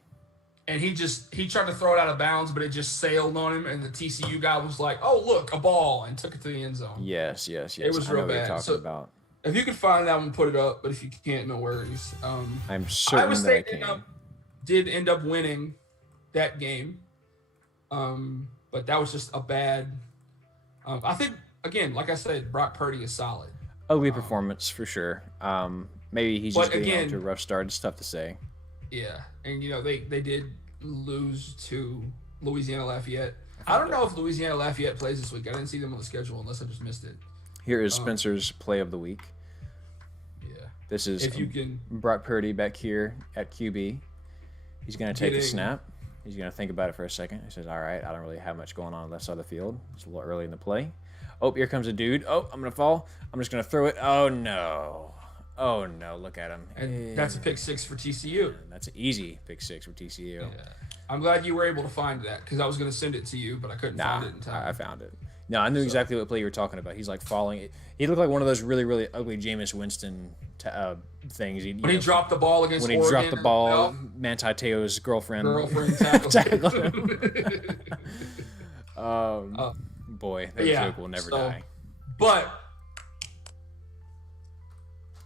And he tried to throw it out of bounds, but it just sailed on him, and the TCU guy was like, "Oh, look, a ball," and took it to the end zone. Yes. It was real bad. What you're talking about. If you could find that one, put it up. But if you can't, no worries. I'm certain Iowa State that I can. Did end up winning that game, but that was just a bad. I think again, like I said, Brock Purdy is solid. Ugly performance for sure. Maybe he's just getting off to a rough start. It's tough to say. Yeah, and they did lose to Louisiana Lafayette. I don't know if Louisiana Lafayette plays this week. I didn't see them on the schedule unless I just missed it. Here is Spencer's play of the week. Yeah. This is if you can Brock Purdy back here at QB. He's going to take a snap. He's going to think about it for a second. He says, all right, I don't really have much going on left side of the field. It's a little early in the play. Oh, here comes a dude. Oh, I'm going to fall. I'm just going to throw it. Oh, no. Look at him. And that's a pick six for TCU. That's an easy pick six for TCU. Yeah. I'm glad you were able to find that because I was going to send it to you, but I couldn't find it in time. I found it. No, I knew exactly what play you were talking about. He's like falling. He looked like one of those really, really ugly Jameis Winston things. He dropped the ball against Oregon. When he dropped the ball, Manti Te'o's girlfriend tackled him. Boy, that joke will never die. But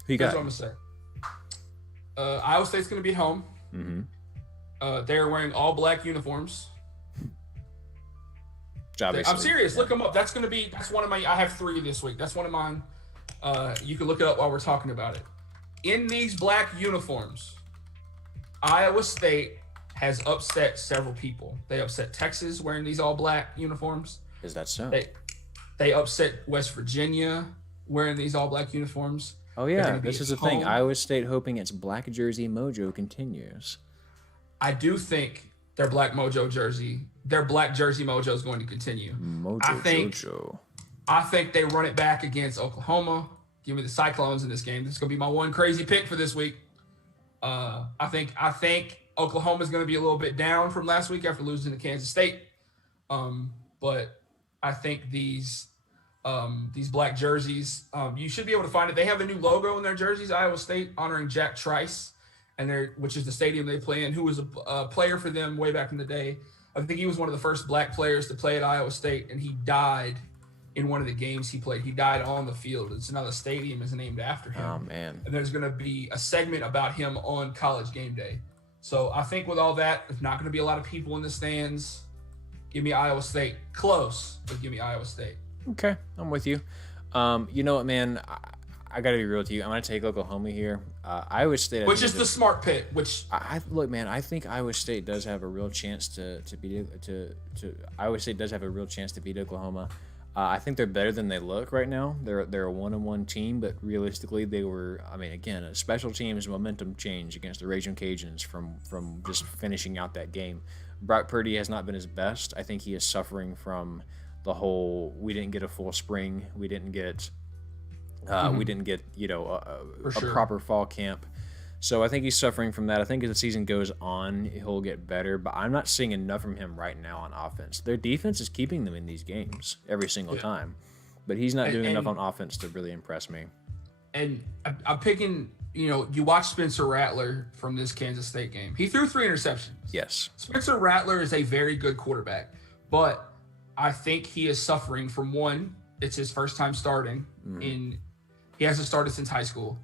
who you got? Here's what I'm going to say. Iowa State's going to be home. Mm-hmm. They're wearing all black uniforms. Obviously. I'm serious. Look them up. That's one of my. I have 3 this week. That's one of mine. You can look it up while we're talking about it. In these black uniforms, Iowa State has upset several people. They upset Texas wearing these all black uniforms. Is that so? They upset West Virginia wearing these all black uniforms. Oh yeah, this is the thing. Iowa State hoping its black jersey mojo continues. I do think their black jersey mojo is going to continue. I think they run it back against Oklahoma. Give me the Cyclones in this game. This is going to be my one crazy pick for this week. I think Oklahoma is going to be a little bit down from last week after losing to Kansas State. But I think these black jerseys, you should be able to find it. They have a new logo in their jerseys, Iowa State, honoring Jack Trice, which is the stadium they play in, who was a player for them way back in the day. I think he was one of the first black players to play at Iowa State, and he died in one of the games he played. He died on the field. It's another stadium is named after him. Oh, man. And there's going to be a segment about him on College Gameday. So I think with all that, there's not going to be a lot of people in the stands. Give me Iowa State. Close, but give me Iowa State. Okay, I'm with you. You know what, man? I got to be real with you. I'm going to take Oklahoma here. Iowa State, which is the smart pick. Which look, man, I think Iowa State does have a real chance to beat Iowa State does have a real chance to beat Oklahoma. I think they're better than they look right now. They're a 1-1 team, but realistically, they were. I mean, again, a special teams momentum change against the Raging Cajuns from just finishing out that game. Brock Purdy has not been his best. I think he is suffering from the whole. We didn't get a full spring. We didn't get. We didn't get a proper fall camp. So I think he's suffering from that. I think as the season goes on, he'll get better, but I'm not seeing enough from him right now on offense. Their defense is keeping them in these games every single time, but he's not doing enough on offense to really impress me. And I'm picking, you watch Spencer Rattler from this Kansas State game. He threw 3 interceptions. Yes. Spencer Rattler is a very good quarterback, but I think he is suffering from one, it's his first time starting he hasn't started since high school.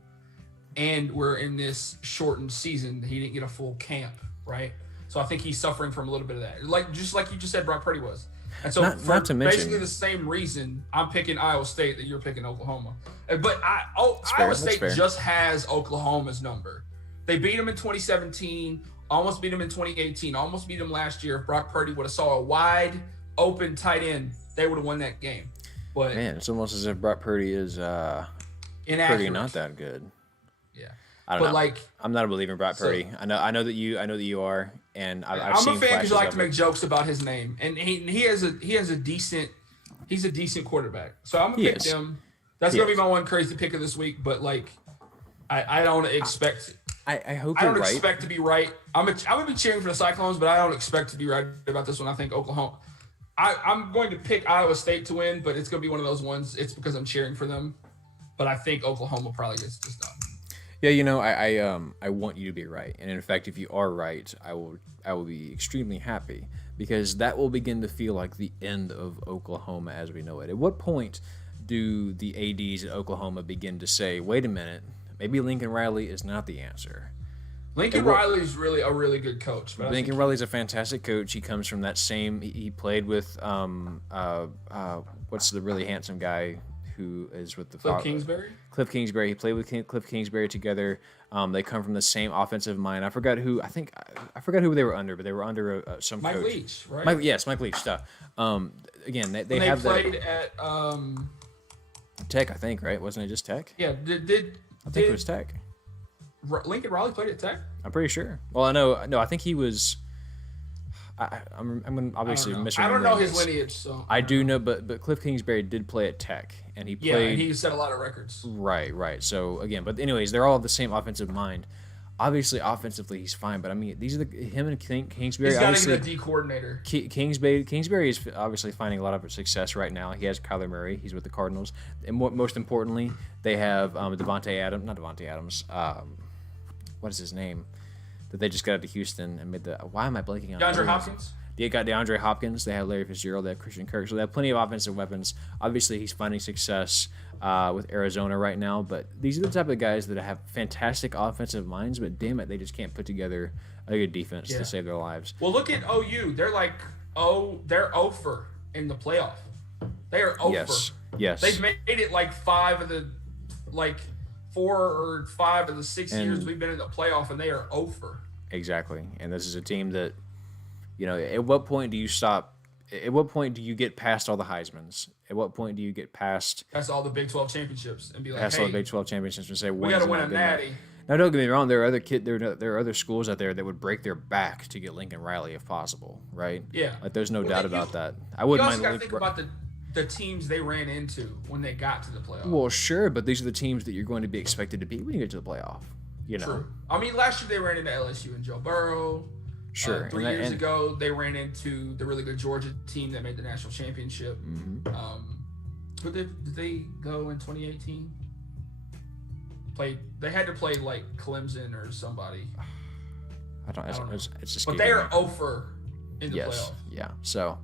And we're in this shortened season. He didn't get a full camp, right? So I think he's suffering from a little bit of that. Just like you just said, Brock Purdy was. And so not to mention, basically the same reason I'm picking Iowa State that you're picking Oklahoma. But Iowa State just has Oklahoma's number. They beat him in 2017, almost beat him in 2018, almost beat him last year. If Brock Purdy would have saw a wide open tight end, they would have won that game. But man, it's almost as if Brock Purdy is Purdy not that good. Yeah, I don't know. I'm not a believer in Brock Purdy. I know that you are, and I've seen I'm a fan because I like to make it. jokes about his name, and he's a decent quarterback. So I'm gonna pick him. That's gonna be my one crazy pick of this week. But I don't expect. I hope I don't you're right. expect to be right. I'm gonna be cheering for the Cyclones, but I don't expect to be right about this one. I think Oklahoma. I'm going to pick Iowa State to win, but it's gonna be one of those ones. It's because I'm cheering for them, but I think Oklahoma probably gets this done. Yeah, I want you to be right, and in fact, if you are right, I will be extremely happy because that will begin to feel like the end of Oklahoma as we know it. At what point do the ADs at Oklahoma begin to say, "Wait a minute, maybe Lincoln Riley is not the answer"? Riley is really a really good coach. But Lincoln Riley's a fantastic coach. He comes from that same. He played with what's the really handsome guy who is with the Cliff Kingsbury? Cliff Kingsbury. He played with Cliff Kingsbury together. They come from the same offensive mind. I forgot who they were under, but they were under some Mike coach. Leach, right? Mike Leach. Stuff. Again, they played at Tech, I think, right? Wasn't it just Tech? Yeah. I think it was Tech. Lincoln Riley played at Tech? I'm pretty sure. Well, I think he was. I'm obviously misremembering. I don't know his lineage, so I do know, but Cliff Kingsbury did play at Tech, and he played. Yeah, and he set a lot of records. Right. So again, but anyways, they're all the same offensive mind. Obviously, offensively, he's fine, but I mean, these are him and Kingsbury. He's got to get a D coordinator. Kingsbury is obviously finding a lot of success right now. He has Kyler Murray. He's with the Cardinals, and most importantly, they have Devontae Adams. Not Devontae Adams. What is his name? That they just got out to Houston and made the. Why am I blanking on? DeAndre Hopkins. They got DeAndre Hopkins. They have Larry Fitzgerald. They have Christian Kirk. So they have plenty of offensive weapons. Obviously, he's finding success with Arizona right now. But these are the type of guys that have fantastic offensive minds. But damn it, they just can't put together a good defense to save their lives. Well, look at OU. They're they're 0-for in the playoff. They are 0-for. Yes. They've made it 4 or 5 of the 6 years we've been in the playoff, and they are 0-for. Exactly. And this is a team that, at what point do you stop? At what point do you get past all the Heismans? At what point do you get past all the Big 12 championships and be like, past all the Big 12 championships and say, we got to win a natty? Now, don't get me wrong. There are other schools out there that would break their back to get Lincoln Riley if possible, right? Yeah. There's no doubt about that. I wouldn't mind. You also got to think about the teams they ran into when they got to the playoff. Well, sure, but these are the teams that you're going to be expected to beat when you get to the playoff. True. I mean, last year they ran into LSU and Joe Burrow. Sure. 3 years ago, they ran into the really good Georgia team that made the national championship. Mm-hmm. Who did they go in 2018? They had to play Clemson or somebody. I don't know. It's just. But they are 0-for in the playoff. Yeah. So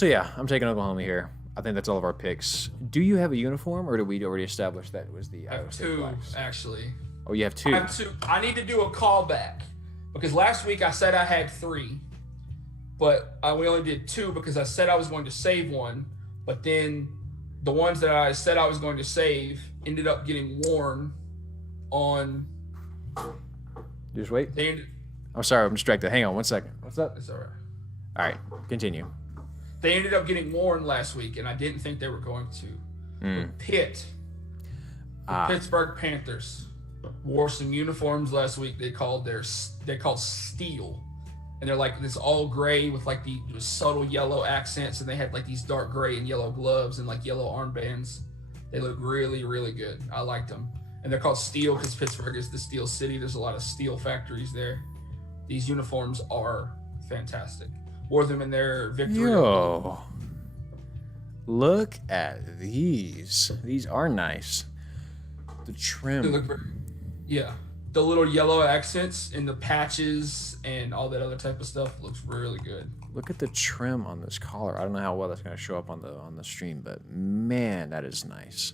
yeah, I'm taking Oklahoma here. I think that's all of our picks. Do you have a uniform, or did we already establish that it was the Iowa State Blacks? 2, actually. Oh, you have 2. I have 2. I need to do a callback because last week I said I had 3, but we only did 2 because I said I was going to save one, but then the ones that I said I was going to save ended up getting worn on. Just wait. They I'm sorry, I'm distracted. Hang on 1 second. What's up? It's all right. All right, continue. They ended up getting worn last week, and I didn't think they were going to. Pitt, the Pittsburgh Panthers, wore some uniforms last week. They called steel, and they're like this all gray with like the subtle yellow accents, and they had like these dark gray and yellow gloves and like yellow armbands. They look really, really good. I liked them, and they're called steel because Pittsburgh is the steel city. There's a lot of steel factories there. These uniforms are fantastic. Wore them in their victory. Yo, look at these. These are nice. The trim. Yeah. The little yellow accents and the patches and all that other type of stuff looks really good. Look at the trim on this collar. I don't know how well that's going to show up on the stream, but man, that is nice.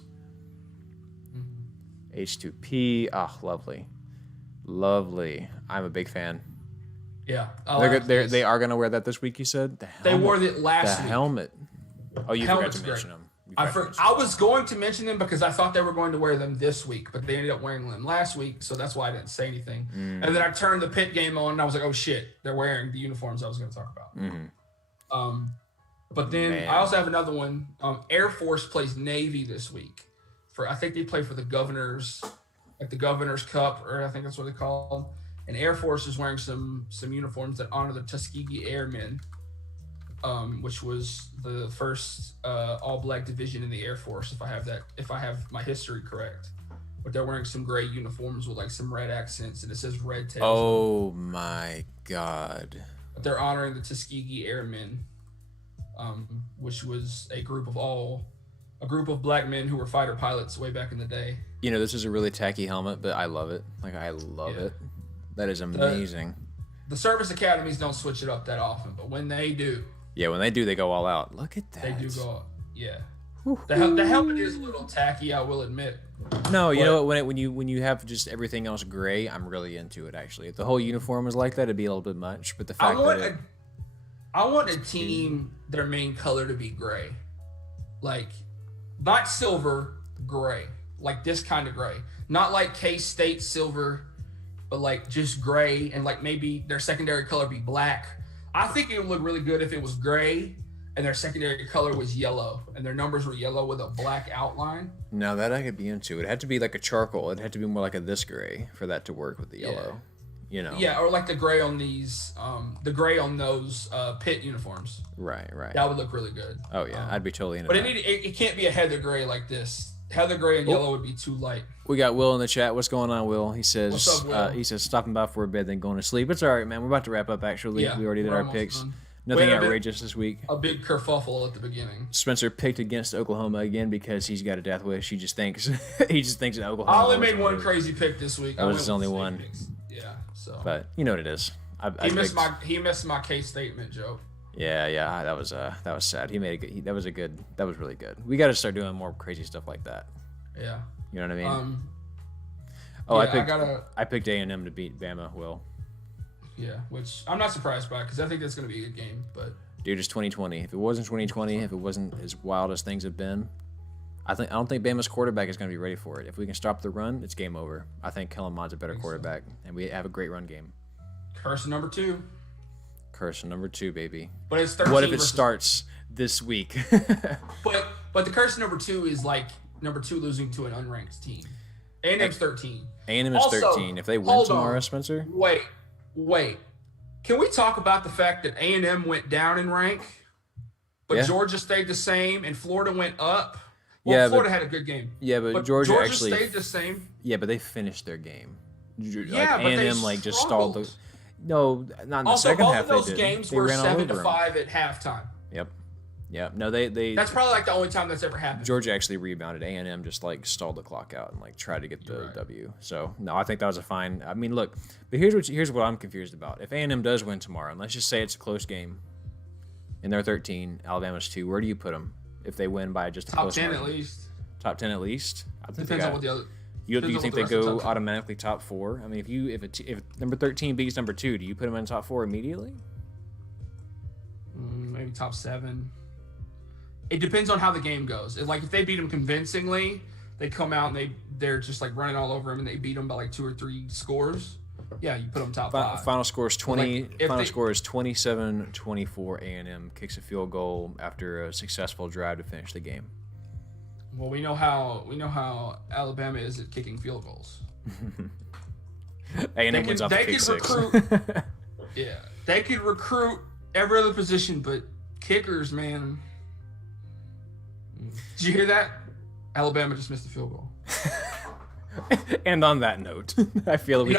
H2P. Ah, lovely. Lovely. I'm a big fan. Yeah. They are going to wear that this week, you said? They wore it last week. The helmet. Oh, you forgot to great. mention them. I was going to mention them because I thought they were going to wear them this week, but they ended up wearing them last week, so that's why I didn't say anything. And then I turned the Pitt game on, and I was like, oh, shit, they're wearing the uniforms I was going to talk about. But then I also have another one. Air Force plays Navy this week. I think they play for the Governors, like the Governor's Cup, or I think that's what they call them. And Air Force is wearing some uniforms that honor the Tuskegee Airmen, which was the first all-black division in the Air Force, if I have my history correct. But they're wearing some gray uniforms with like some red accents, and it says Red Tails. Oh my God! But they're honoring the Tuskegee Airmen, which was a group of black men who were fighter pilots way back in the day. You know, this is a really tacky helmet, but I love it. Like I love it. That is amazing. The service academies don't switch it up that often, but when they do. Yeah, when they do, they go all out. Look at that. They do go out. Yeah. The helmet is a little tacky, I will admit. No, you know what? When you have just everything else gray, I'm really into it. Actually, if the whole uniform was like that, it'd be a little bit much. But the fact I want a team, their main color to be gray, like not silver, gray, like this kind of gray, not like K-State silver, but like just gray, and like maybe their secondary color be black. I think it would look really good if it was gray and their secondary color was yellow and their numbers were yellow with a black outline. Now that I could be into. It had to be like a charcoal. It had to be more like a this gray for that to work with the yellow. You know. Yeah, or like the gray on these, the gray on those Pitt uniforms. Right. That would look really good. Oh yeah, I'd be totally into but that. But it can't be a heather gray like this. Heather gray and yellow would be too light. We got Will in the chat. What's going on, Will? He says, What's up, Will? He says, stopping by for a bed, then going to sleep. It's all right, man. We're about to wrap up, actually. Yeah, we already did our picks. Done. Nothing outrageous this week. A big kerfuffle at the beginning. Spencer picked against Oklahoma again because he's got a death wish. He just thinks that Oklahoma. I only made one crazy pick this week. That was his only one. Picks. Yeah, so. But you know what it is. He missed my K statement joke. Yeah, that was sad. He made a good. That was really good. We got to start doing more crazy stuff like that. Yeah. You know what I mean? I picked A&M to beat Bama. Will. Yeah, which I'm not surprised by because I think that's going to be a good game. But dude, it's 2020. If it wasn't 2020, if it wasn't as wild as things have been, I don't think Bama's quarterback is going to be ready for it. If we can stop the run, it's game over. I think Kellen Mond's a better quarterback, and we have a great run game. Curse number 2. Curse number 2, baby. But it's 13. What if it starts this week? but the curse number 2 is like number 2 losing to an unranked team. A&M's 13. A&M is 13. If they win tomorrow, Spencer. Wait. Can we talk about the fact that A&M went down in rank, but Georgia stayed the same and Florida went up? Well, Florida had a good game. Yeah, but Georgia actually stayed the same. Yeah, but they finished their game. Yeah, but A&M just stalled the. No, not in the second half. Also, both of those games were 7-5 at halftime. Yep. No, they. That's probably like the only time that's ever happened. Georgia actually rebounded. A&M just like stalled the clock out and like tried to get the W. So no, I think that was a fine. I mean, look, but here's what I'm confused about. If A&M does win tomorrow, and let's just say it's a close game, and they're 13, Alabama's 2, where do you put them if they win by just a close margin? Top 10 at least. Top 10 at least. I think Depends on what the other. Do you think they go automatically top 4? I mean, if number 13 beats number 2, do you put them in top 4 immediately? Maybe top 7. It depends on how the game goes. Like if they beat them convincingly, they come out and they're just like running all over them and they beat them by like 2 or 3 scores. Yeah, you put them top 5. Final score is 20. Like, final score is 27-24. A&M kicks a field goal after a successful drive to finish the game. Well, we know how Alabama is at kicking field goals. A&M wins off the kick 6. Yeah, they could recruit every other position, but kickers, man. Did you hear that? Alabama just missed a field goal. And on that note, I feel that we In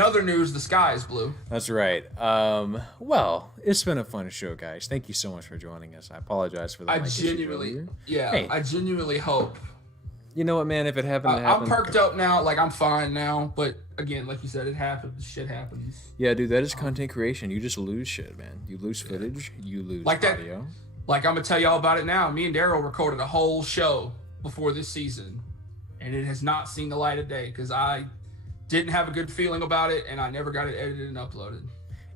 other news, the sky is blue. That's right. Well, it's been a fun show, guys. Thank you so much for joining us. I apologize for that. I genuinely hope. You know what, man? If it happened to happen, I'm perked up now. Like, I'm fine now. But again, like you said, it happens. Shit happens. Yeah, dude, that is content creation. You just lose shit, man. You lose footage. You lose audio. Like, I'm going to tell you all about it now. Me and Daryl recorded a whole show before this season. And it has not seen the light of day because I didn't have a good feeling about it, and I never got it edited and uploaded.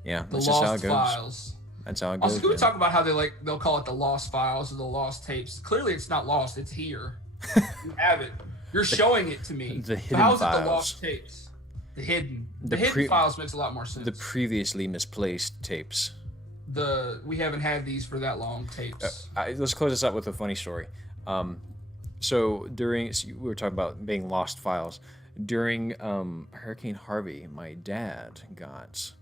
Yeah, that's just how it goes. Files. That's how it goes. Also, can we talk about how they'll call it the lost files or the lost tapes? Clearly, it's not lost; it's here. You have it. You're showing it to me. The hidden How is files. it the lost tapes? The hidden files makes a lot more sense. The previously misplaced tapes. We haven't had these for that long tapes. Let's close this up with a funny story. So we were talking about being lost files. During Hurricane Harvey, my dad got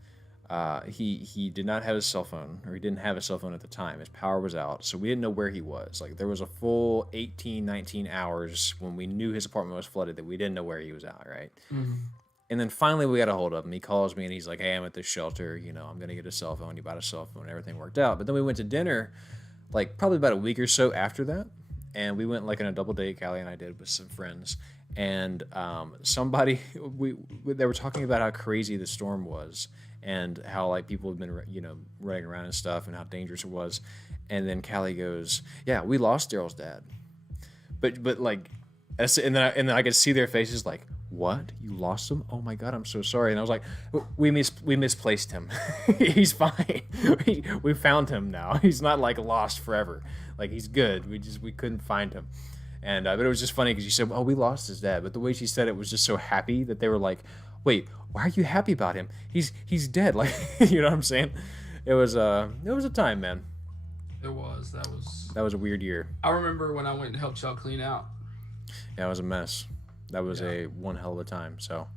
he did not have his cell phone, or he didn't have a cell phone at the time. His power was out, so we didn't know where he was. Like, there was a full 18, 19 hours when we knew his apartment was flooded that we didn't know where he was at, right? Mm-hmm. And then finally we got a hold of him. He calls me and he's like, "Hey, I'm at this shelter. You know, I'm gonna get a cell phone." He bought a cell phone. Everything worked out. But then we went to dinner, like probably about a week or so after that. And we went like on a double date, Callie and I did, with some friends. And somebody, they were talking about how crazy the storm was and how like people have been, running around and stuff and how dangerous it was. And then Callie goes, "Yeah, we lost Daryl's dad." But like, and then I could see their faces like, "What? You lost him? Oh my God, I'm so sorry." And I was like, we misplaced him. He's fine. We found him now. He's not like lost forever. Like, he's good. We couldn't find him. And but it was just funny because you said, "Oh, we lost his dad," but the way she said it was just so happy that they were like, "Wait, why are you happy about him? He's dead." Like, you know what I'm saying? It was a time, man. It was. That was a weird year. I remember when I went and helped y'all clean out. Yeah, it was a mess. That was one hell of a time. So,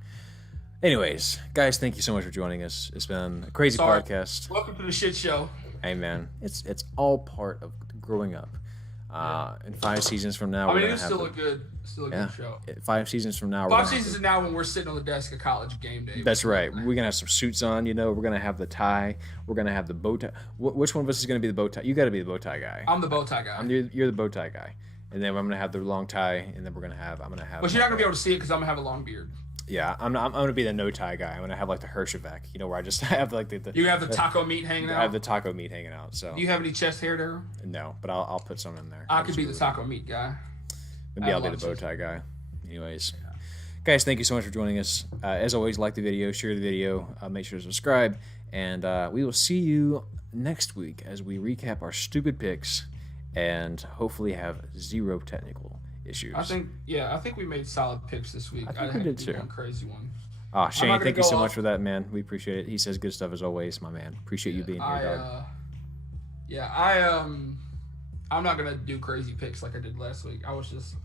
anyways, guys, thank you so much for joining us. It's been a crazy podcast. Welcome to the shit show. Hey, man, it's all part of growing up. In 5 seasons from now, it is still a good show. 5 seasons from now, 5 seasons from now, when we're sitting on the desk at college game day. That's right. We're gonna have some suits on. We're gonna have the tie. We're gonna have the bow tie. Which one of us is gonna be the bow tie? You got to be the bow tie guy. I'm the bow tie guy. You're the bow tie guy. And then I'm gonna have the long tie, and then I'm gonna have. But you're not gonna be able to see it because I'm gonna have a long beard. Yeah, I'm gonna be the no tie guy. I'm gonna have like the Hirschevek, where I just have like the you have the taco meat hanging out. I have the taco meat hanging out. So do you have any chest hair there? No, but I'll put some in there. I could be the taco meat guy. Maybe I'll be the bow tie guy. Anyways, guys, thank you so much for joining us. As always, like the video, share the video, make sure to subscribe, and we will see you next week as we recap our stupid picks and hopefully have 0 technical issues. I think we made solid picks this week. I think we did too. One crazy one. Oh, Shane, thank you so much for that, man. We appreciate it. He says good stuff as always, my man. Appreciate you being here, dog. I'm not gonna do crazy picks like I did last week. I was just.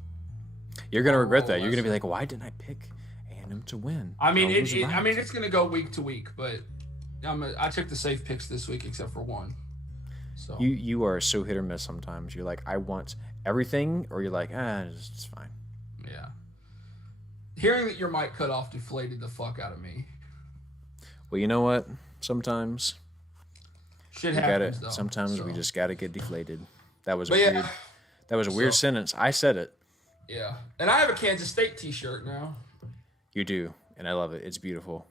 You're gonna regret that. You're gonna be like, "Why didn't I pick A&M to win?" I mean, it's gonna go week to week, but I took the safe picks this week except for one. So you are so hit or miss sometimes. You're like, I want everything, or you're like, it's fine. Yeah. Hearing that your mic cut off deflated the fuck out of me. Well, you know what? Sometimes shit happens. Sometimes we just gotta get deflated. That was weird. That was a weird sentence. I said it. Yeah, and I have a Kansas State T-shirt now. You do, and I love it. It's beautiful.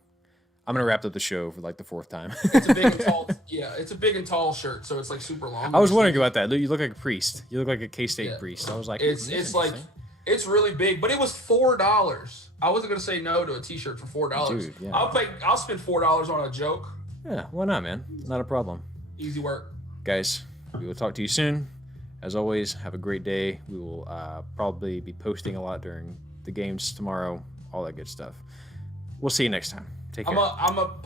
I'm gonna wrap up the show for like the 4th time. It's a big and tall. Yeah, it's a big and tall shirt, so it's like super long. I was wondering about that. You look like a priest. You look like a K-State priest. I was like, it's it's really big, but it was $4. I wasn't gonna say no to a T-shirt for $4. Dude, yeah. I'll spend $4 on a joke. Yeah, why not, man? Not a problem. Easy work. Guys, we will talk to you soon. As always, have a great day. We will probably be posting a lot during the games tomorrow, all that good stuff. We'll see you next time. Take care. I'm a post